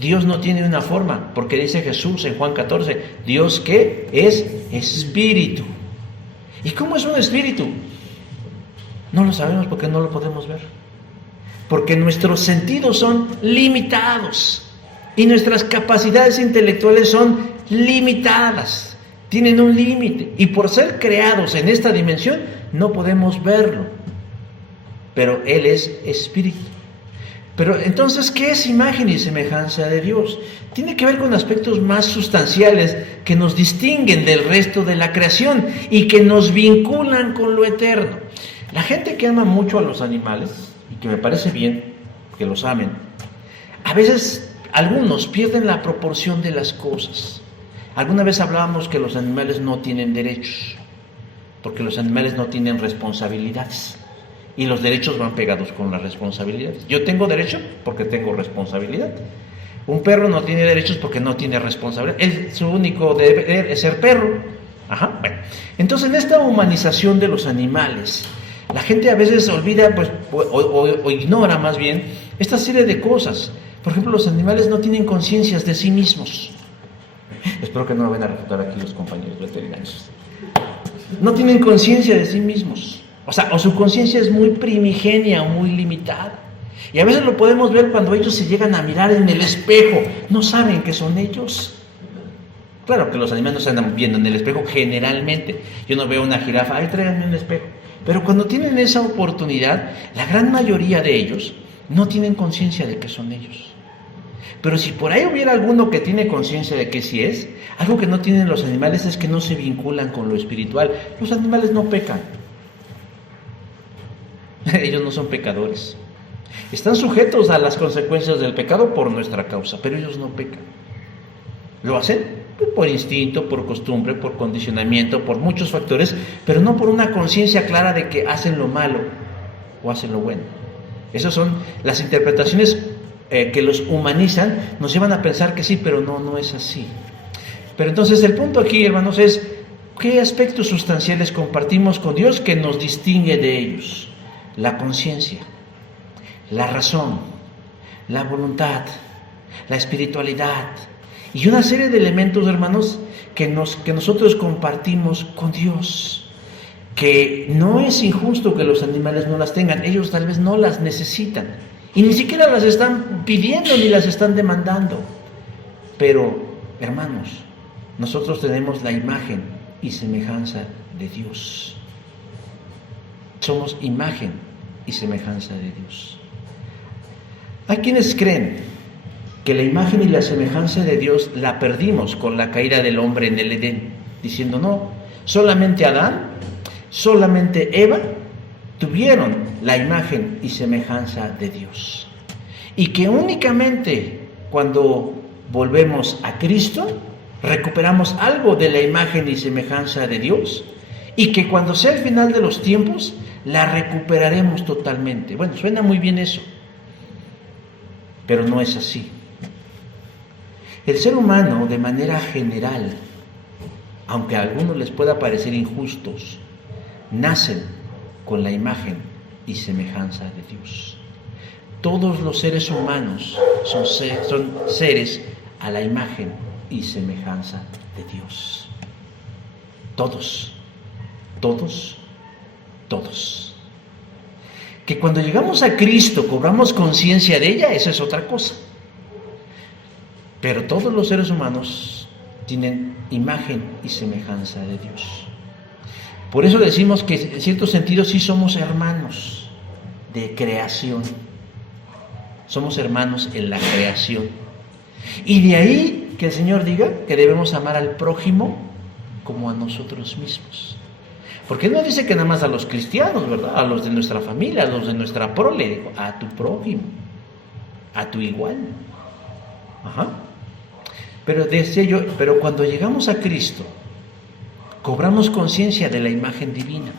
Dios no tiene una forma, porque dice Jesús en Juan 14, Dios ¿qué? Es espíritu. ¿Y cómo es un espíritu? No lo sabemos porque no lo podemos ver. Porque nuestros sentidos son limitados y nuestras capacidades intelectuales son limitadas, tienen un límite, y por ser creados en esta dimensión no podemos verlo, pero Él es espíritu. Pero entonces, ¿qué es imagen y semejanza de Dios? Tiene que ver con aspectos más sustanciales que nos distinguen del resto de la creación y que nos vinculan con lo eterno. La gente que ama mucho a los animales, y que me parece bien que los amen, a veces algunos pierden la proporción de las cosas. Alguna vez hablábamos que los animales no tienen derechos, porque los animales no tienen responsabilidades. Y los derechos van pegados con las responsabilidades. Yo tengo derecho porque tengo responsabilidad. Un perro no tiene derechos porque no tiene responsabilidad. Su único deber es ser perro. Bueno. Entonces, en esta humanización de los animales, la gente a veces olvida, pues, o ignora más bien, esta serie de cosas. Por ejemplo, los animales no tienen conciencias de sí mismos. Espero que no me vayan a refutar aquí los compañeros veterinarios. No tienen conciencia de sí mismos. O su conciencia es muy primigenia, muy limitada. Y a veces lo podemos ver cuando ellos se llegan a mirar en el espejo. No saben que son ellos. Claro que los animales no se andan viendo en el espejo generalmente. Yo no veo una jirafa, ¡ay, tráiganme un espejo! Pero cuando tienen esa oportunidad, la gran mayoría de ellos no tienen conciencia de que son ellos. Pero si por ahí hubiera alguno que tiene conciencia de que sí es, algo que no tienen los animales es que no se vinculan con lo espiritual. Los animales no pecan. Ellos no son pecadores. Están sujetos a las consecuencias del pecado por nuestra causa, pero ellos no pecan. Lo hacen por instinto, por costumbre, por condicionamiento, por muchos factores, pero no por una conciencia clara de que hacen lo malo o hacen lo bueno. Esas son las interpretaciones que los humanizan, nos llevan a pensar que sí, pero no es así. Pero entonces el punto aquí, hermanos, es ¿qué aspectos sustanciales compartimos con Dios que nos distingue de ellos? La conciencia, la razón, la voluntad, la espiritualidad y una serie de elementos, hermanos, que nosotros compartimos con Dios, que no es injusto que los animales no las tengan, ellos tal vez no las necesitan y ni siquiera las están pidiendo ni las están demandando, pero, hermanos, nosotros tenemos la imagen y semejanza de Dios. Somos imagen y semejanza de Dios. Hay quienes creen que la imagen y la semejanza de Dios la perdimos con la caída del hombre en el Edén, diciendo no, solamente Adán, solamente Eva tuvieron la imagen y semejanza de Dios. Y que únicamente cuando volvemos a Cristo, recuperamos algo de la imagen y semejanza de Dios, y que cuando sea el final de los tiempos, la recuperaremos totalmente. Bueno, suena muy bien eso, pero no es así. El ser humano, de manera general, aunque a algunos les pueda parecer injustos, nacen con la imagen y semejanza de Dios. Todos los seres humanos son seres a la imagen y semejanza de Dios. Todos. Que cuando llegamos a Cristo cobramos conciencia de ella, esa es otra cosa. Pero todos los seres humanos tienen imagen y semejanza de Dios. Por eso decimos que en cierto sentido sí somos hermanos de creación. Somos hermanos en la creación. Y de ahí que el Señor diga que debemos amar al prójimo como a nosotros mismos. Porque no dice que nada más a los cristianos, ¿verdad? A los de nuestra familia, a los de nuestra prole, a tu prójimo, a tu igual. Pero decía yo, pero cuando llegamos a Cristo, cobramos conciencia de la imagen divina.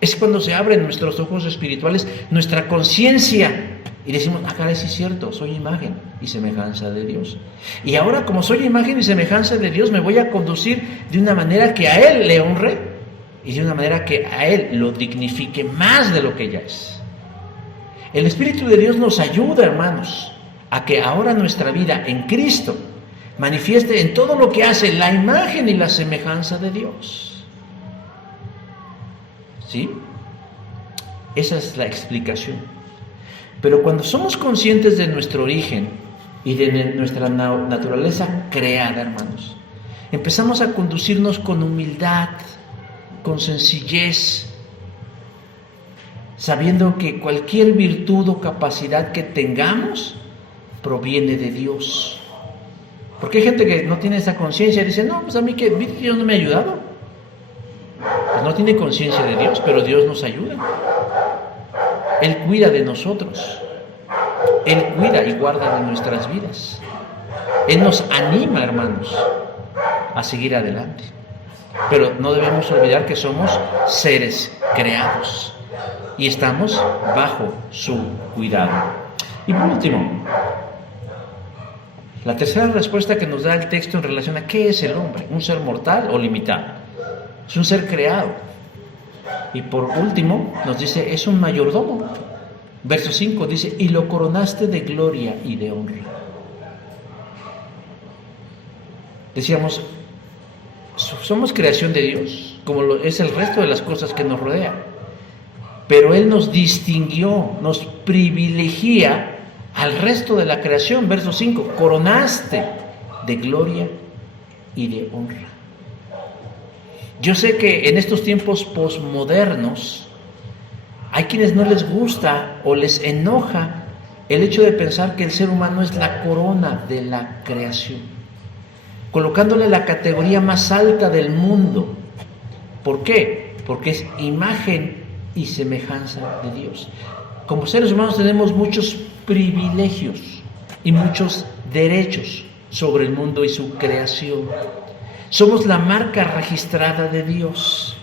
Es cuando se abren nuestros ojos espirituales, nuestra conciencia, y decimos, caray, sí es cierto, soy imagen y semejanza de Dios. Y ahora, como soy imagen y semejanza de Dios, me voy a conducir de una manera que a Él le honre, y de una manera que a Él lo dignifique más de lo que ya es. El Espíritu de Dios nos ayuda, hermanos, a que ahora nuestra vida en Cristo manifieste en todo lo que hace la imagen y la semejanza de Dios. ¿Sí? Esa es la explicación. Pero cuando somos conscientes de nuestro origen y de nuestra naturaleza creada, hermanos, empezamos a conducirnos con humildad, con sencillez, sabiendo que cualquier virtud o capacidad que tengamos proviene de Dios. Porque hay gente que no tiene esa conciencia y dice, no, pues a mí que Dios no me ha ayudado. Pues no tiene conciencia de Dios, pero Dios nos ayuda. Él cuida de nosotros. Él cuida y guarda de nuestras vidas. Él nos anima, hermanos, a seguir adelante. Pero no debemos olvidar que somos seres creados y estamos bajo su cuidado. Y por último, la tercera respuesta que nos da el texto en relación a qué es el hombre, un ser mortal o limitado. Es un ser creado. Y por último nos dice, es un mayordomo. Verso 5 dice, y lo coronaste de gloria y de honra. Decíamos, somos creación de Dios, como es el resto de las cosas que nos rodean. Pero Él nos distinguió, nos privilegia al resto de la creación. Verso 5, coronaste de gloria y de honra. Yo sé que en estos tiempos posmodernos hay quienes no les gusta o les enoja el hecho de pensar que el ser humano es la corona de la creación, colocándole la categoría más alta del mundo. ¿Por qué? Porque es imagen y semejanza de Dios. Como seres humanos tenemos muchos privilegios y muchos derechos sobre el mundo y su creación. Somos la marca registrada de Dios.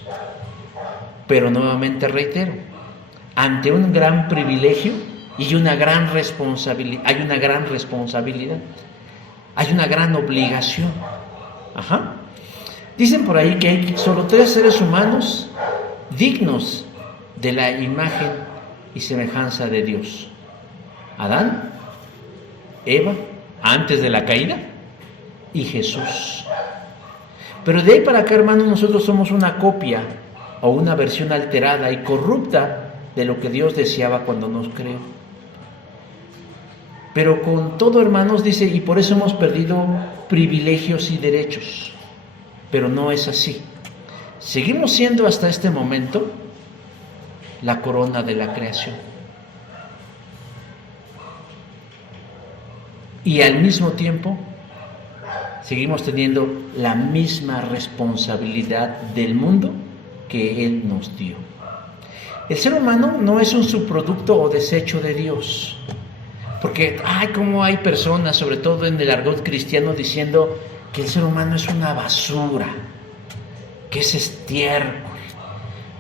Pero nuevamente reitero, ante un gran privilegio y una gran responsabilidad, hay una gran responsabilidad, hay una gran obligación. Dicen por ahí que hay solo 3 seres humanos dignos de la imagen y semejanza de Dios: Adán, Eva, antes de la caída, y Jesús. Pero de ahí para acá, hermanos, nosotros somos una copia o una versión alterada y corrupta de lo que Dios deseaba cuando nos creó. Pero con todo, hermanos, dice, y por eso hemos perdido privilegios y derechos. Pero no es así. Seguimos siendo hasta este momento la corona de la creación. Y al mismo tiempo seguimos teniendo la misma responsabilidad del mundo que Él nos dio. El ser humano no es un subproducto o desecho de Dios. Porque, como hay personas, sobre todo en el argot cristiano, diciendo que el ser humano es una basura, que es estiércol,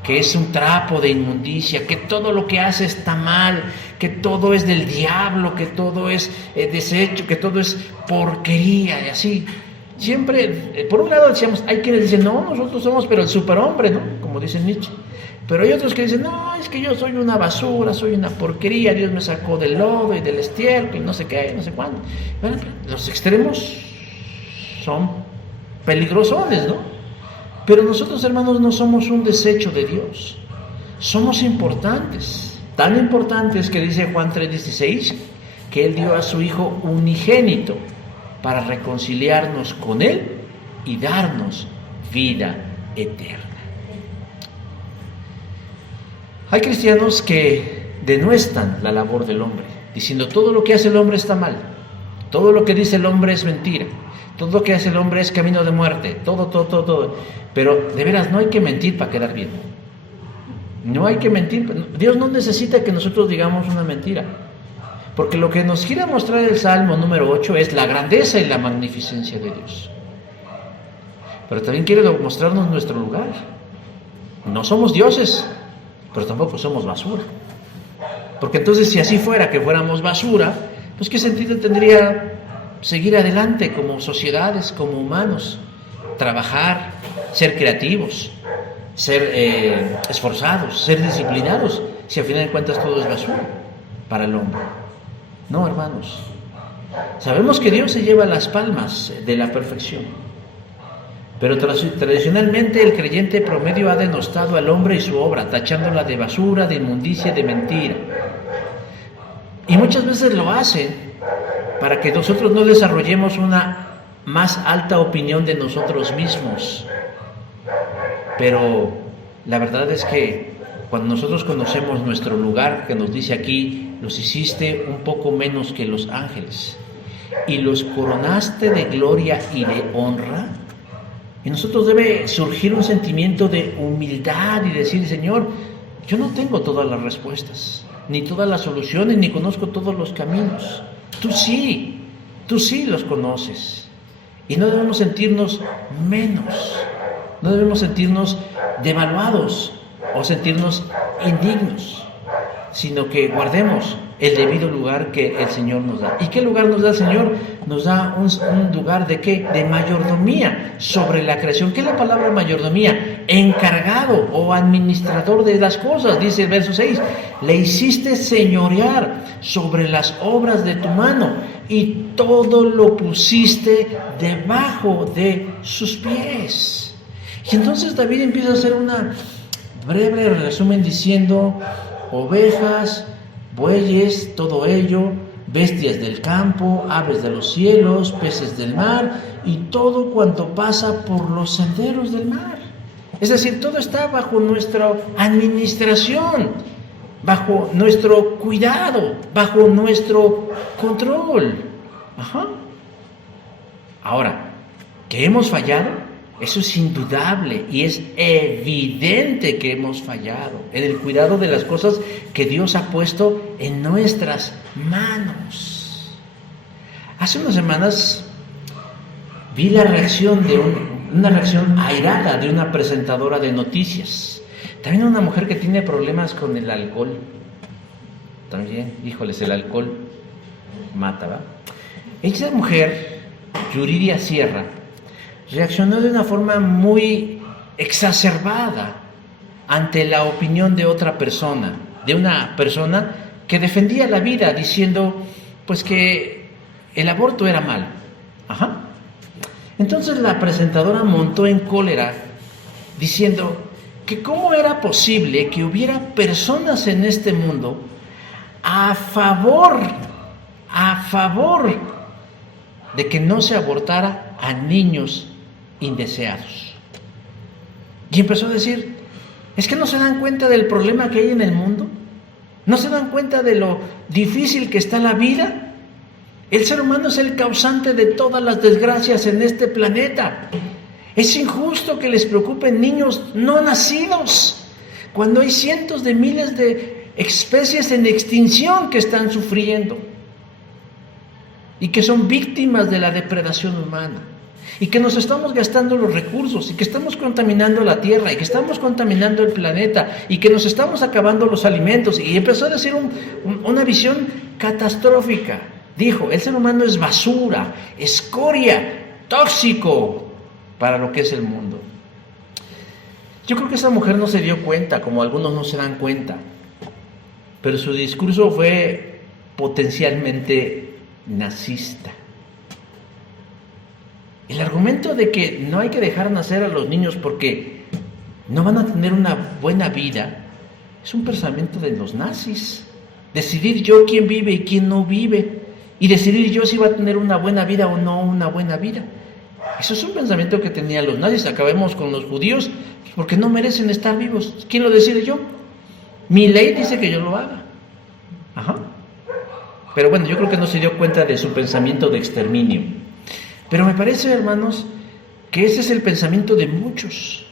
que es un trapo de inmundicia, que todo lo que hace está mal, que todo es del diablo, que todo es desecho, que todo es porquería y así. Siempre, por un lado decíamos, hay quienes dicen, no, nosotros somos pero el superhombre, ¿no? Como dice Nietzsche. Pero hay otros que dicen, no, es que yo soy una basura, soy una porquería, Dios me sacó del lodo y del estiércol y no sé qué, no sé cuándo. Bueno, los extremos son peligrosones, ¿no? Pero nosotros, hermanos, no somos un desecho de Dios. Somos importantes. Tan importantes que dice Juan 3:16, que Él dio a su Hijo unigénito para reconciliarnos con Él y darnos vida eterna. Hay cristianos que denuestan la labor del hombre, diciendo todo lo que hace el hombre está mal, todo lo que dice el hombre es mentira, todo lo que hace el hombre es camino de muerte, todo. Pero de veras no hay que mentir para quedar bien. No hay que mentir. Dios no necesita que nosotros digamos una mentira. Porque lo que nos quiere mostrar el Salmo número 8 es la grandeza y la magnificencia de Dios. Pero también quiere mostrarnos nuestro lugar. No somos dioses, pero tampoco somos basura. Porque entonces, si así fuera, que fuéramos basura, pues ¿qué sentido tendría seguir adelante como sociedades, como humanos? Trabajar, ser creativos, ser esforzados, ser disciplinados, si al final de cuentas todo es basura para el hombre. No, hermanos. Sabemos que Dios se lleva las palmas de la perfección. Pero tradicionalmente el creyente promedio ha denostado al hombre y su obra, tachándola de basura, de inmundicia, de mentira. Y muchas veces lo hacen para que nosotros no desarrollemos una más alta opinión de nosotros mismos. Pero la verdad es que Cuando nosotros conocemos nuestro lugar, que nos dice aquí, los hiciste un poco menos que los ángeles y los coronaste de gloria y de honra, en nosotros debe surgir un sentimiento de humildad y decir, Señor, yo no tengo todas las respuestas, ni todas las soluciones, ni conozco todos los caminos. Tú sí los conoces. Y no debemos sentirnos menos, no debemos sentirnos devaluados o sentirnos indignos, sino que guardemos el debido lugar que el Señor nos da. ¿Y qué lugar nos da el Señor? Nos da un lugar de ¿qué? De mayordomía sobre la creación. ¿Qué es la palabra mayordomía? Encargado o administrador de las cosas, dice el verso 6. Le hiciste señorear sobre las obras de tu mano y todo lo pusiste debajo de sus pies. Y entonces David empieza a hacer una breve resumen diciendo: ovejas, bueyes, todo ello, bestias del campo, aves de los cielos, peces del mar y todo cuanto pasa por los senderos del mar. Es decir, todo está bajo nuestra administración, bajo nuestro cuidado, bajo nuestro control. Ahora, ¿que hemos fallado? Eso es indudable y es evidente que hemos fallado en el cuidado de las cosas que Dios ha puesto en nuestras manos. Hace unas semanas vi la reacción una reacción airada de una presentadora de noticias. También una mujer que tiene problemas con el alcohol. También, híjoles, el alcohol mata, ¿va? Esa mujer, Yuridia Sierra, reaccionó de una forma muy exacerbada ante la opinión de otra persona, de una persona que defendía la vida diciendo pues que el aborto era mal. Entonces la presentadora montó en cólera diciendo que cómo era posible que hubiera personas en este mundo a favor de que no se abortara a niños indeseados. Y empezó a decir, ¿es que no se dan cuenta del problema que hay en el mundo? ¿No se dan cuenta de lo difícil que está la vida? El ser humano es el causante de todas las desgracias en este planeta. Es injusto que les preocupen niños no nacidos, cuando hay cientos de miles de especies en extinción que están sufriendo y que son víctimas de la depredación humana, y que nos estamos gastando los recursos, y que estamos contaminando la tierra, y que estamos contaminando el planeta, y que nos estamos acabando los alimentos. Y empezó a decir una visión catastrófica. Dijo, el ser humano es basura, escoria, tóxico para lo que es el mundo. Yo creo que esa mujer no se dio cuenta, como algunos no se dan cuenta, pero su discurso fue potencialmente nazista. El argumento de que no hay que dejar nacer a los niños porque no van a tener una buena vida es un pensamiento de los nazis. Decidir yo quién vive y quién no vive, y decidir yo si va a tener una buena vida o no una buena vida. Eso es un pensamiento que tenían los nazis. Acabemos con los judíos porque no merecen estar vivos. ¿Quién lo decide? Yo. Mi ley dice que yo lo haga. Pero bueno, yo creo que no se dio cuenta de su pensamiento de exterminio. Pero me parece, hermanos, que ese es el pensamiento de muchos.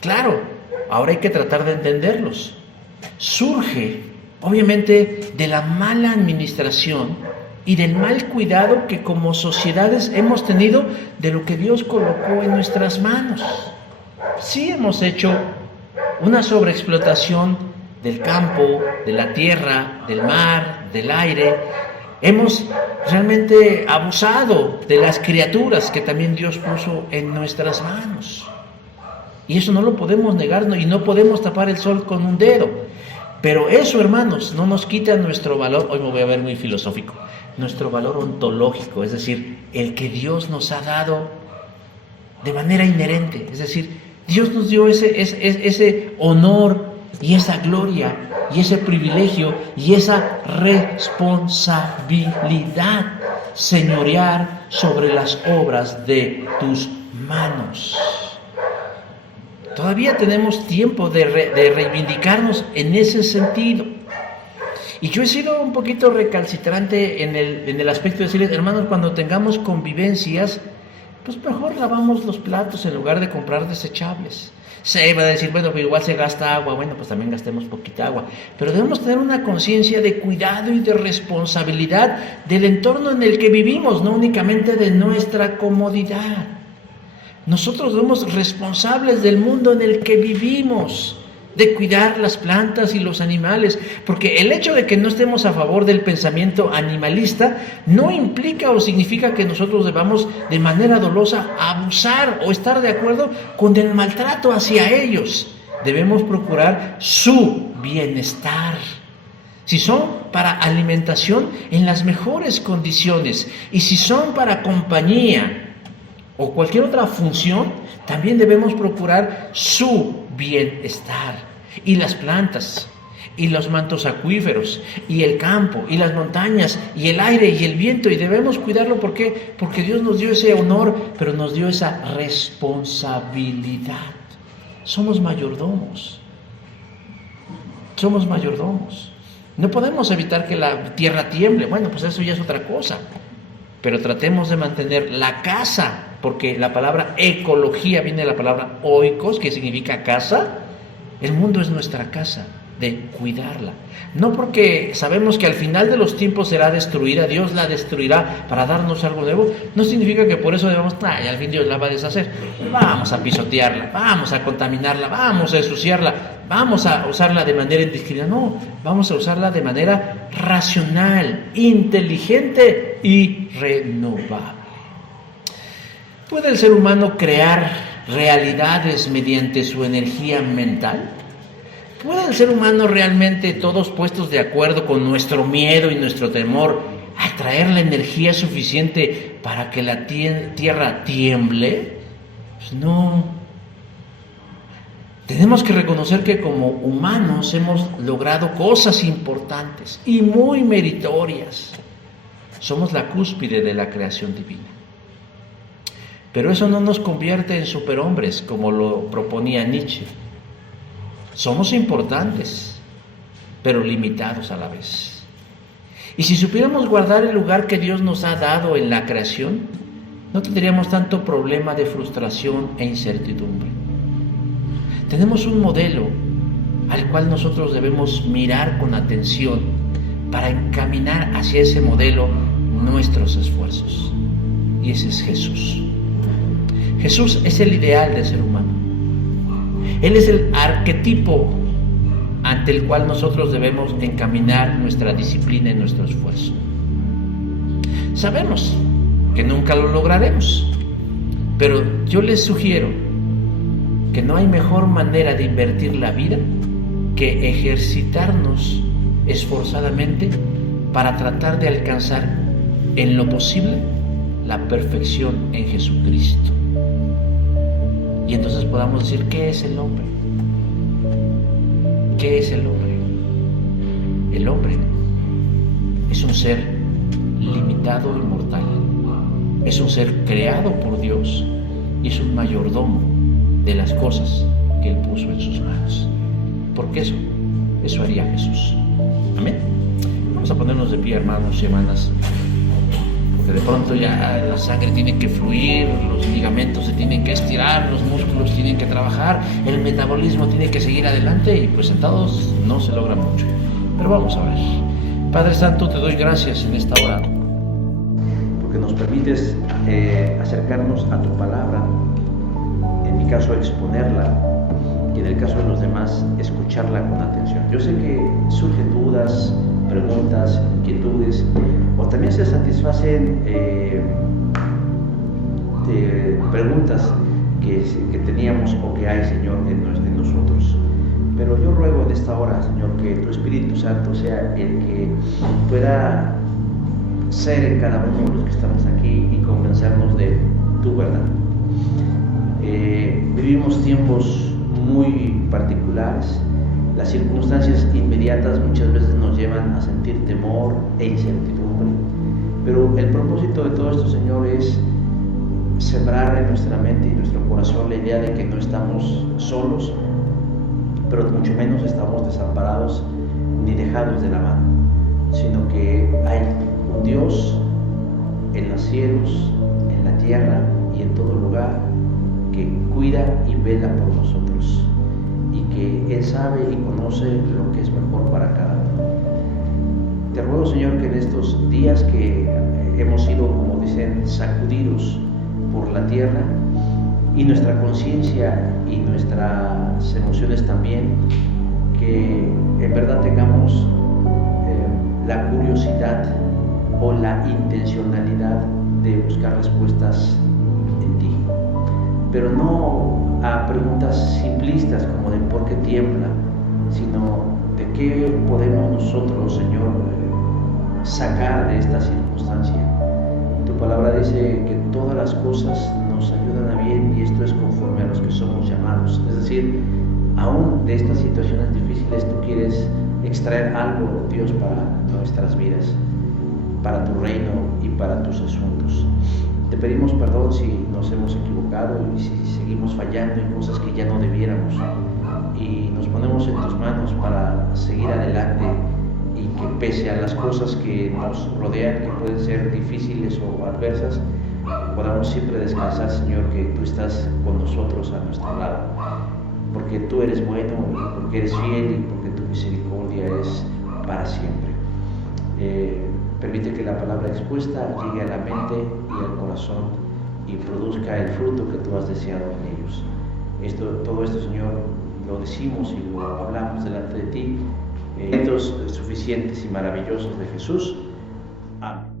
Claro, ahora hay que tratar de entenderlos. Surge, obviamente, de la mala administración y del mal cuidado que como sociedades hemos tenido de lo que Dios colocó en nuestras manos. Sí hemos hecho una sobreexplotación del campo, de la tierra, del mar, del aire. Hemos realmente abusado de las criaturas que también Dios puso en nuestras manos. Y eso no lo podemos negar, y no podemos tapar el sol con un dedo. Pero eso, hermanos, no nos quita nuestro valor, hoy me voy a ver muy filosófico, nuestro valor ontológico, es decir, el que Dios nos ha dado de manera inherente. Es decir, Dios nos dio ese honor y esa gloria y ese privilegio y esa responsabilidad, señorear sobre las obras de tus manos. Todavía tenemos tiempo de reivindicarnos en ese sentido. Y yo he sido un poquito recalcitrante en el aspecto de decirles, hermanos, cuando tengamos convivencias, pues mejor lavamos los platos en lugar de comprar desechables. Se va a decir, bueno, pero igual se gasta agua. Bueno, pues también gastemos poquita agua. Pero debemos tener una conciencia de cuidado y de responsabilidad del entorno en el que vivimos, no únicamente de nuestra comodidad. Nosotros somos responsables del mundo en el que vivimos, de cuidar las plantas y los animales, porque el hecho de que no estemos a favor del pensamiento animalista no implica o significa que nosotros debamos de manera dolosa abusar o estar de acuerdo con el maltrato hacia ellos. Debemos procurar su bienestar. Si son para alimentación, en las mejores condiciones, y si son para compañía o cualquier otra función, también debemos procurar su bienestar. Y las plantas, y los mantos acuíferos, y el campo, y las montañas, y el aire, y el viento, y debemos cuidarlo. ¿Por qué? Porque Dios nos dio ese honor, pero nos dio esa responsabilidad. Somos mayordomos. Somos mayordomos. No podemos evitar que la tierra tiemble. Bueno, pues eso ya es otra cosa. Pero tratemos de mantener la casa, porque la palabra ecología viene de la palabra oikos, que significa casa. El mundo es nuestra casa, de cuidarla. No porque sabemos que al final de los tiempos será destruida, Dios la destruirá para darnos algo nuevo, no significa que por eso debamos, y al fin Dios la va a deshacer. Vamos a pisotearla, vamos a contaminarla, vamos a ensuciarla, vamos a usarla de manera indiscriminada. No, vamos a usarla de manera racional, inteligente y renovable. ¿Puede el ser humano crear realidades mediante su energía mental? ¿Puede el ser humano realmente, todos puestos de acuerdo con nuestro miedo y nuestro temor, atraer la energía suficiente para que la tierra tiemble? Pues no. Tenemos que reconocer que como humanos hemos logrado cosas importantes y muy meritorias. Somos la cúspide de la creación divina. Pero eso no nos convierte en superhombres, como lo proponía Nietzsche. Somos importantes, pero limitados a la vez. Y si supiéramos guardar el lugar que Dios nos ha dado en la creación, no tendríamos tanto problema de frustración e incertidumbre. Tenemos un modelo al cual nosotros debemos mirar con atención para encaminar hacia ese modelo nuestros esfuerzos. Y ese es Jesús. Jesús es el ideal del ser humano. Él es el arquetipo ante el cual nosotros debemos encaminar nuestra disciplina y nuestro esfuerzo. Sabemos que nunca lo lograremos, pero yo les sugiero que no hay mejor manera de invertir la vida que ejercitarnos esforzadamente para tratar de alcanzar en lo posible la perfección en Jesucristo. Y entonces podamos decir, ¿qué es el hombre? ¿Qué es el hombre? El hombre es un ser limitado y mortal. Es un ser creado por Dios y es un mayordomo de las cosas que Él puso en sus manos. Porque eso haría Jesús. Amén. Vamos a ponernos de pie, hermanos y hermanas. De pronto ya la sangre tiene que fluir, los ligamentos se tienen que estirar, los músculos tienen que trabajar, el metabolismo tiene que seguir adelante y pues sentados no se logra mucho. Pero vamos a ver. Padre Santo, te doy gracias en esta hora, porque nos permites acercarnos a tu palabra, en mi caso exponerla y en el caso de los demás escucharla con atención. Yo sé que surgen dudas, preguntas, inquietudes, o también se satisfacen preguntas que teníamos o que hay, Señor, en nosotros. Pero yo ruego en esta hora, Señor, que tu Espíritu Santo sea el que pueda ser en cada uno de los que estamos aquí y convencernos de tu verdad. Vivimos tiempos muy particulares. Las circunstancias inmediatas muchas veces nos llevan a sentir temor e incertidumbre, pero el propósito de todo esto, Señor, es sembrar en nuestra mente y nuestro corazón la idea de que no estamos solos, pero mucho menos estamos desamparados ni dejados de la mano, sino que hay un Dios en los cielos, en la tierra y en todo lugar que cuida y vela por nosotros, y que Él sabe y conoce lo que es mejor para cada uno. Te ruego, Señor, que en estos días que hemos sido, como dicen, sacudidos por la tierra, y nuestra conciencia y nuestras emociones también, que en verdad tengamos la curiosidad o la intencionalidad de buscar respuestas en ti, pero no a preguntas simplistas como de por qué tiembla, sino de qué podemos nosotros, Señor, sacar de esta circunstancia. Tu palabra dice que todas las cosas nos ayudan a bien, y esto es conforme a los que somos llamados. Es decir, aún de estas situaciones difíciles tú quieres extraer algo, Dios, para nuestras vidas, para tu reino y para tus asuntos. Te pedimos perdón si nos hemos equivocado y si seguimos fallando en cosas que ya no debiéramos, y nos ponemos en tus manos para seguir adelante, y que pese a las cosas que nos rodean, que pueden ser difíciles o adversas, podamos siempre descansar, Señor, que tú estás con nosotros a nuestro lado, porque tú eres bueno, y porque eres fiel, y porque tu misericordia es para siempre. Permite que la palabra expuesta llegue a la mente y al corazón y produzca el fruto que tú has deseado en ellos. Todo esto, Señor, lo decimos y lo hablamos delante de ti, suficientes y maravillosos de Jesús. Amén.